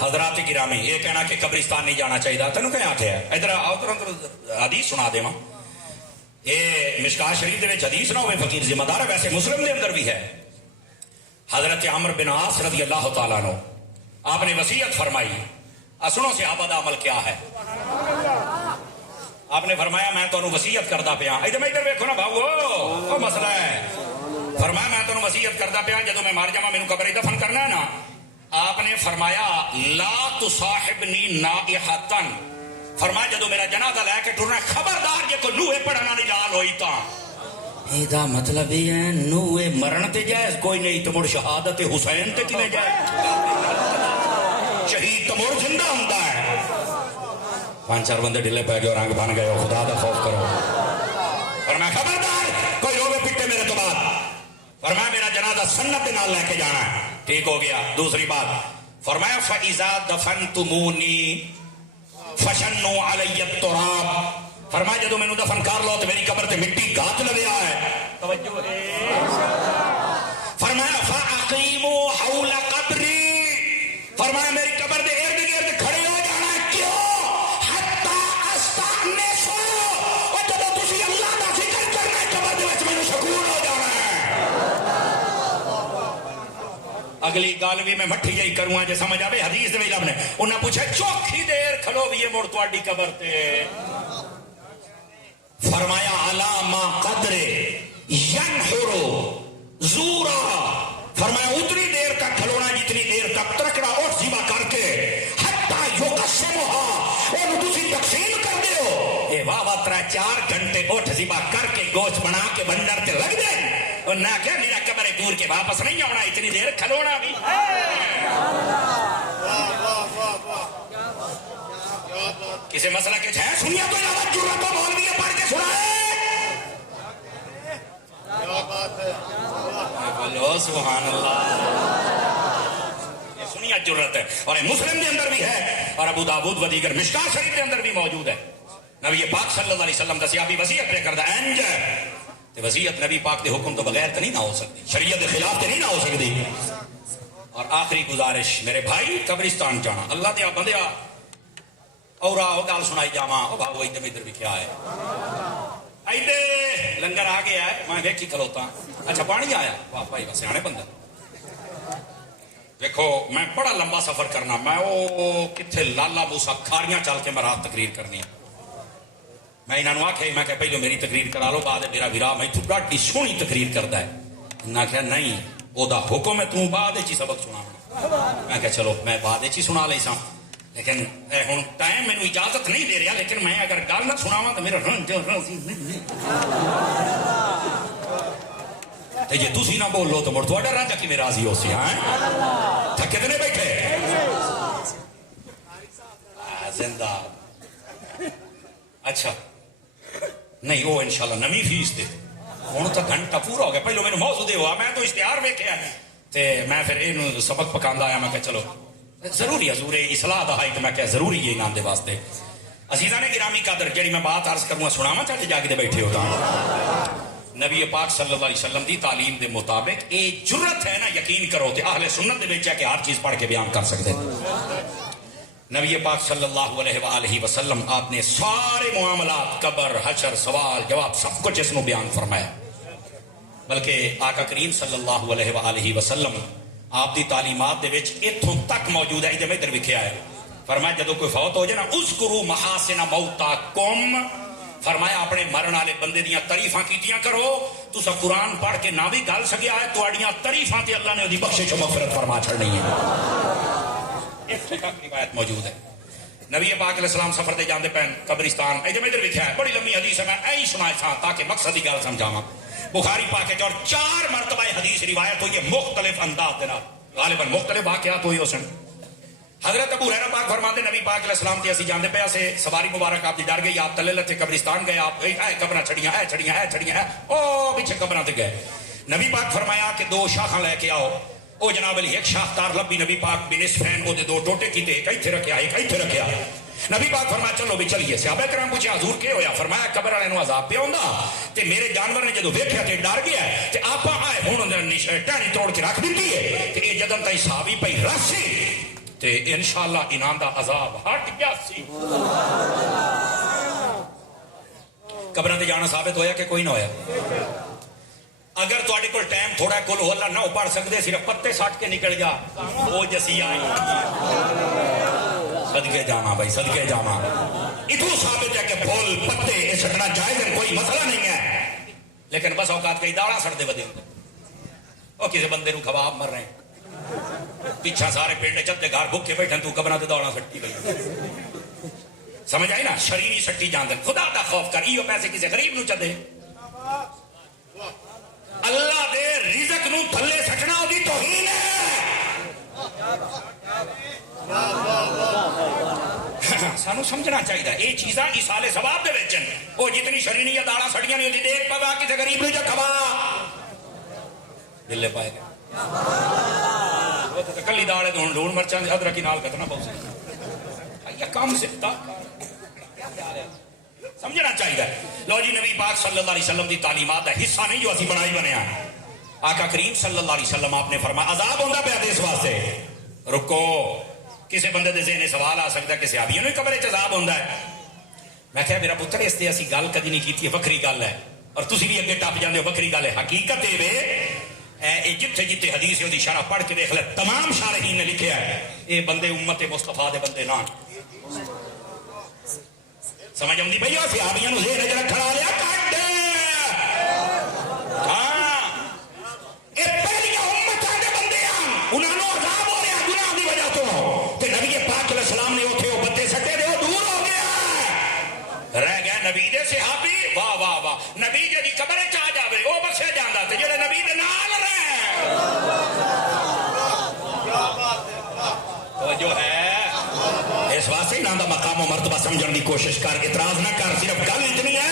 حضرات گرامی یہ کہنا کہ قبرستان نہیں جانا چاہیے تینوں کہیں آتے ہیں ادھر ادھر حدیث سنا دے یہ مشکات شریف دے وچ حدیث نہ ہوئے فقیر ذمہ دار ہے، ویسے مسلم دے اندر بھی ہے. حضرت عمرو بن عاص رضی اللہ تعالیٰ عنہ آپ نے وصیت فرمائی، سنو صحابہ دا عمل کیا ہے. آپ نے فرمایا میں تمہیں وصیت کردا پیا، ادھر ویکھو نا بھاؤ مسئلہ ہے. فرمایا میں تمہیں وصیت کردا پیا جدوں میں مر جاواں مینوں قبر دفن کرنا ہے نا، آپ نے فرمایا لا تصاحبنی نائحتن، فرمایا جدو میرا جنازہ لے کے ٹرنا خبردار جے کو نوہے پڑھنا نہیں لال ہوئی تا. ایدہ مطلب یہ ہے نوہے مرن تے جائز کوئی نہیں تو مڑ شہادت حسین تے کنے جائز، شہید تو مڑ زندہ ہوندہ ہے. پانچ چار بندے ڈھلے پہ گئے اور رنگ بن گئے، خدا دا خوف کرو. فرمایا خبردار کوئی روے پٹے میرے تو بعد. فرمایا میرا جنازہ سنت کے نال لے کے جانا ہے. ٹھیک ہو گیا. دوسری بات فرمایا فَإِذَا دَفَنْتُمُونِي فَشَنُّوا عَلَيَّ التُّرَابَ. فرمایا جدو میں دفن کر لو تو میری قبر تے مٹی گات لگیا ہے. توجہ ہے. فرمایا فَأَقِيمُوا حَوْلَ قَبْرِي. فرمایا میری قبر دے ارد گرد کھڑے ہو جانا ہے. کیوں؟ حَتَّى أَسْتَأْنِسُ. اور جدو تسی اللہ دا ذکر کرنا ہے قبر دے وچ مینوں سکون ہو جانا ہے. اگلی گل بھی میں مٹھی جائی کروں جے سمجھ آوے. حدیث دے وچ نے انہاں پوچھا چوکھی دیر کھلو بھی یہ مڑ تواڈی قبر تے. فرمایا عَلَى مَا قَدْرِ يَنْحُرُ زورا. فرمایا اتنی دیر تک کھلونا جتنی دیر تک ترکڑا اٹھ ذبح کر کے حتی یقسمھا اور تسی تقسیم کر دیو. اے واہ واہ 3-4 گھنٹے اٹھ ذبح کر کے گوشت بنا کے بنڈر تے لگ دیں. اور نہ کہ میرا قبر دور کے واپس نہیں آنا اتنی دیر کھلونا بھی. کسی مسئلہ کے ہے سنیا تو علاوہ جرت و مولوی پڑھ کے سنائے. بولو سبحان اللہ. یہ سنیا جرت ہے اور یہ مسلم کے اندر بھی ہے اور ابو داؤد و دیگر مشکاۃ شریف کے اندر بھی موجود ہے. نبی پاک صلی اللہ علیہ وسلم دسیا بھی وصیت پہ کردہ انج تے وصیت نبی پاک دے حکم تو بغیر تو نہیں نہ ہو سکتی. شریعت کے خلاف تو نہیں نہ ہو سکتی. اور آخری گزارش میرے بھائی قبرستان جانا اللہ دیا بندیا اور آؤ گال سنائی جاواں. او بھاو ادھر ادھر بھی کیا ہے ایدے لنگر آ گیا ہے میں ویکھی کھلوتا. اچھا پانی آیا واہ بھائی بس سیانے بندہ. دیکھو میں بڑا لمبا سفر کرنا. میں او کتھے لالا موسا کھاریاں چل کے میں رات تقریر کرنی. میں انہوں نے آخیا میں کہ پہلو میری تقریر کرا لو بعد میرا ویرا میں تو بڑی سونی تقریر کرتا ہے. انہاں آخیا نہیں او دا حکم ہے تو بعد چی سبق سنا. میں کہ چلو میں بعد چی سنا لئی سا لیکن ہوں ٹائم مینو اجازت نہیں دے رہا. لیکن میں اگر گل نہ سناواں تو میرا جی تھی نہ بولو تو مڑ تھوڑا رنج کی میں راضی ہو سی. ہاں تھکے تو نہیں بیٹھے زندہ. اچھا نہیں وہ انشاءاللہ نمی فیس دے. ہوں تو گھنٹہ پورا ہو گیا. پہلو میرے موضوع دے ہوا میں تو اشتہار ویکھیا تے میں پھر یہ سبق پکاندا آیا. میں کہ چلو ضروری حضور اصلاح دا ہے تو میں کہ ضروری ہے انہاں دے واسطے. عزیزاں نے گرامی قدر جڑی میں بات عرض کروں سناواں چاہتے جا کے بیٹھے ہوتا. نبی پاک صلی اللہ علیہ وسلم دی تعلیم دے مطابق اے جرت ہے نا یقین کرو تے اہل سنت دے وچ ہے کہ ہر چیز پڑھ کے بیان کر سکتے. نبی پاک صلی اللہ علیہ وآلہ وسلم آپ نے سارے معاملات قبر حشر سوال جواب سب کچھ اس میں بیان فرمایا. بلکہ آقا کریم صلی اللہ علیہ وآلہ وسلم آپ دی تعلیمات دے وچ اتھوں تک موجود ہے. ادھر ادھر لکھیا ہے. فرمایا جدو کوئی فوت ہو جائے نا اذکروا محاسن موتاکم. فرمایا اپنے مرن والے بندے دیاں تعریفاں کیتیاں کرو. تسا قرآن پڑھ کے نہ بھی گل سکیا ہے تواڈیاں تعریفاں تے اللہ نے دی بخشش و مغفرت فرما چھڑنی ہے. ایک روایت موجود ہے. نبی پاک علیہ السلام سفر دے جاندے پین قبرستان ادھر لکھیا ہے. بڑی لمبی حدیث ہے میں ایہی سنا تھا تاکہ مقصد کی گل سمجھاواں. بخاری پاک اور 4 مرتبہ حدیث روایت ہوئی ہے مختلف انداز دے نال. غالباً مختلف واقعات ہوئی اس نے. حضرت ابو ہریرہ پاک فرماتے نبی پاک علیہ السلام تے اسی جاندے پے سے سواری مبارک آپ دی ڈر گئی. آپ تلے لتے قبرستان گئے. آپ اے قبراں چھڑیاں اے چھڑیاں اے چھڑیاں او پیچھے قبراں تے گئے. نبی پاک فرمایا کہ 2 شاخاں لے کے آؤ. او جناب علی ایک شاخ تار لبی. نبی پاک بنسفین او دے 2 ٹوٹے کیتے. ایک ایتھے رکھیا ایک ایتھے رکھیا. نبی پاک فرمایا چلو بھی چلیے. صحابہ کرام پوچھا حضور کی ہویا. فرمایا قبر والے نو عذاب پہ ہوندا تے میرے جانور نے جدو ویکھیا تے ڈر گیا تے آپا آئے ہن ٹہنی توڑ کے رکھ دتی ہے تے اے جدن تائی صحابی پئی رسی تے انشاءاللہ انہاں دا عذاب ہٹ گیا سی. قبراں تے جانا ثابت ہویا کہ کوئی نہ ہویا. اگر تواڈے کول ٹائم تھوڑا کول ہو اللہ نہ پڑھ سکدے صرف پتے سٹ کے نکل جا وہ جسی آئی. صدقے جانا بھائی صدقے جانا. اتنا ثابت ہے کہ پھول پتے سٹنا جائز ہے کوئی مسئلہ نہیں ہے. لیکن بس اوقات کئی داڑا سڑتے ودے ہوتے اور کسی بندے نو خواب مر رہے پیچھا سارے پنڈ چلتے گھر بھوکے بیٹھن تو قبراں تے دوڑا سٹی گئی. سمجھ آئی نا شرینی سٹی جان دے. خدا دا خوف کر ایو پیسے کسی غریب نو چدے. اللہ دے رزق نو تھلے سٹنا او دی توہین ہے. سانو سمجھنا چاہیے یہ چیزاں ایصال ثواب دے وچ وہ جتنی شرینی یا داڑا سڑیاں نہیں ہوتی دیکھ پا کسی غریب نو جا کھوا دلے پائے گا کلی داڑے تو لون مرچاں ادرک نال کتنا پاؤ یہ کام سکتا سمجھنا چاہیے. لو جی نبی پاک صلی اللہ علیہ وسلم دی تعلیمات کا حصہ نہیں جو اسی بنائی بنیا. آقا کریم صلی اللہ علیہ وسلم آپ نے فرمایا عذاب ہوندہ پہ اس واسطے رکو کسی بندے دے ذہن سوال آ سکتا کہ صحابیوں نے قبر عذاب ہوندہ ہے. میں کہا میرا پتر اس تے اسی گل کدی نہیں کیتی ہے وکری گل ہے اور تسی بھی اگے ٹپ جاندے ہو وکری گل ہے. حقیقت اے وے جتھے جتھے حدیث دی شرح پڑھ کے دیکھ لے تمام شارحین نے لکھیا ہے اے بندے امت مصطفیٰ دے بندے نہ سمجھ آؤں بھائی صحابیاں نو ذہن وچ رکھنا لیا کٹ ہاں اے پہلی امت دے بندے ہیں انہاں نو عذاب ہو رہا گناہ دی وجہ تو تے نبی پاک علیہ السلام نے اوتھے او بتے سٹے دے او دور ہو گیا رہ گیا نبی دے صحابی. واہ واہ واہ نبی جی قبر چ آ جاوے او بخشیا جاندا تے جڑے نبی دے نال رہے جو ہے اس واسطے نہ دا مقام و مرتبہ سمجھن دی کوشش کر اعتراض نہ کر. صرف گل اتنی ہے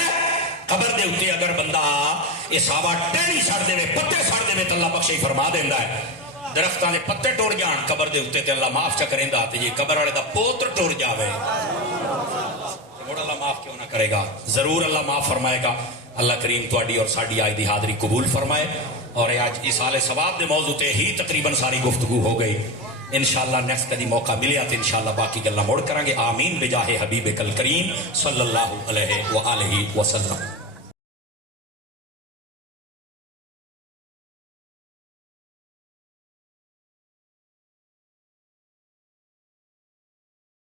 قبر دے اوتے اگر بندہ یہ ساوا ٹہنی سڑ دے پتے سڑ دے تو اللہ بخشی فرما دیندا ہے. درختاں دے پتے ٹوڑ جان قبر دے اوتے تے اللہ معاف چا کریندا تے جے قبر والے دا پوتر ٹوڑ جاوے مڑ اللہ معاف کیوں نہ کرے گا. ضرور اللہ معاف فرمائے گا. اللہ کریم تہاڈی اور ساڈی آج دی حاضری قبول فرمائے. اور آج اس سال ثواب دے موضوع تے ہی تقریباً ساری گفتگو ہو گئی. انشاءاللہ نیکسٹ کدی موقع ملیا تو انشاءاللہ باقی گلاں موڑ کریں گے. آمین بجاہ حبیب کل کریم صلی اللہ علیہ وآلہ وسلم.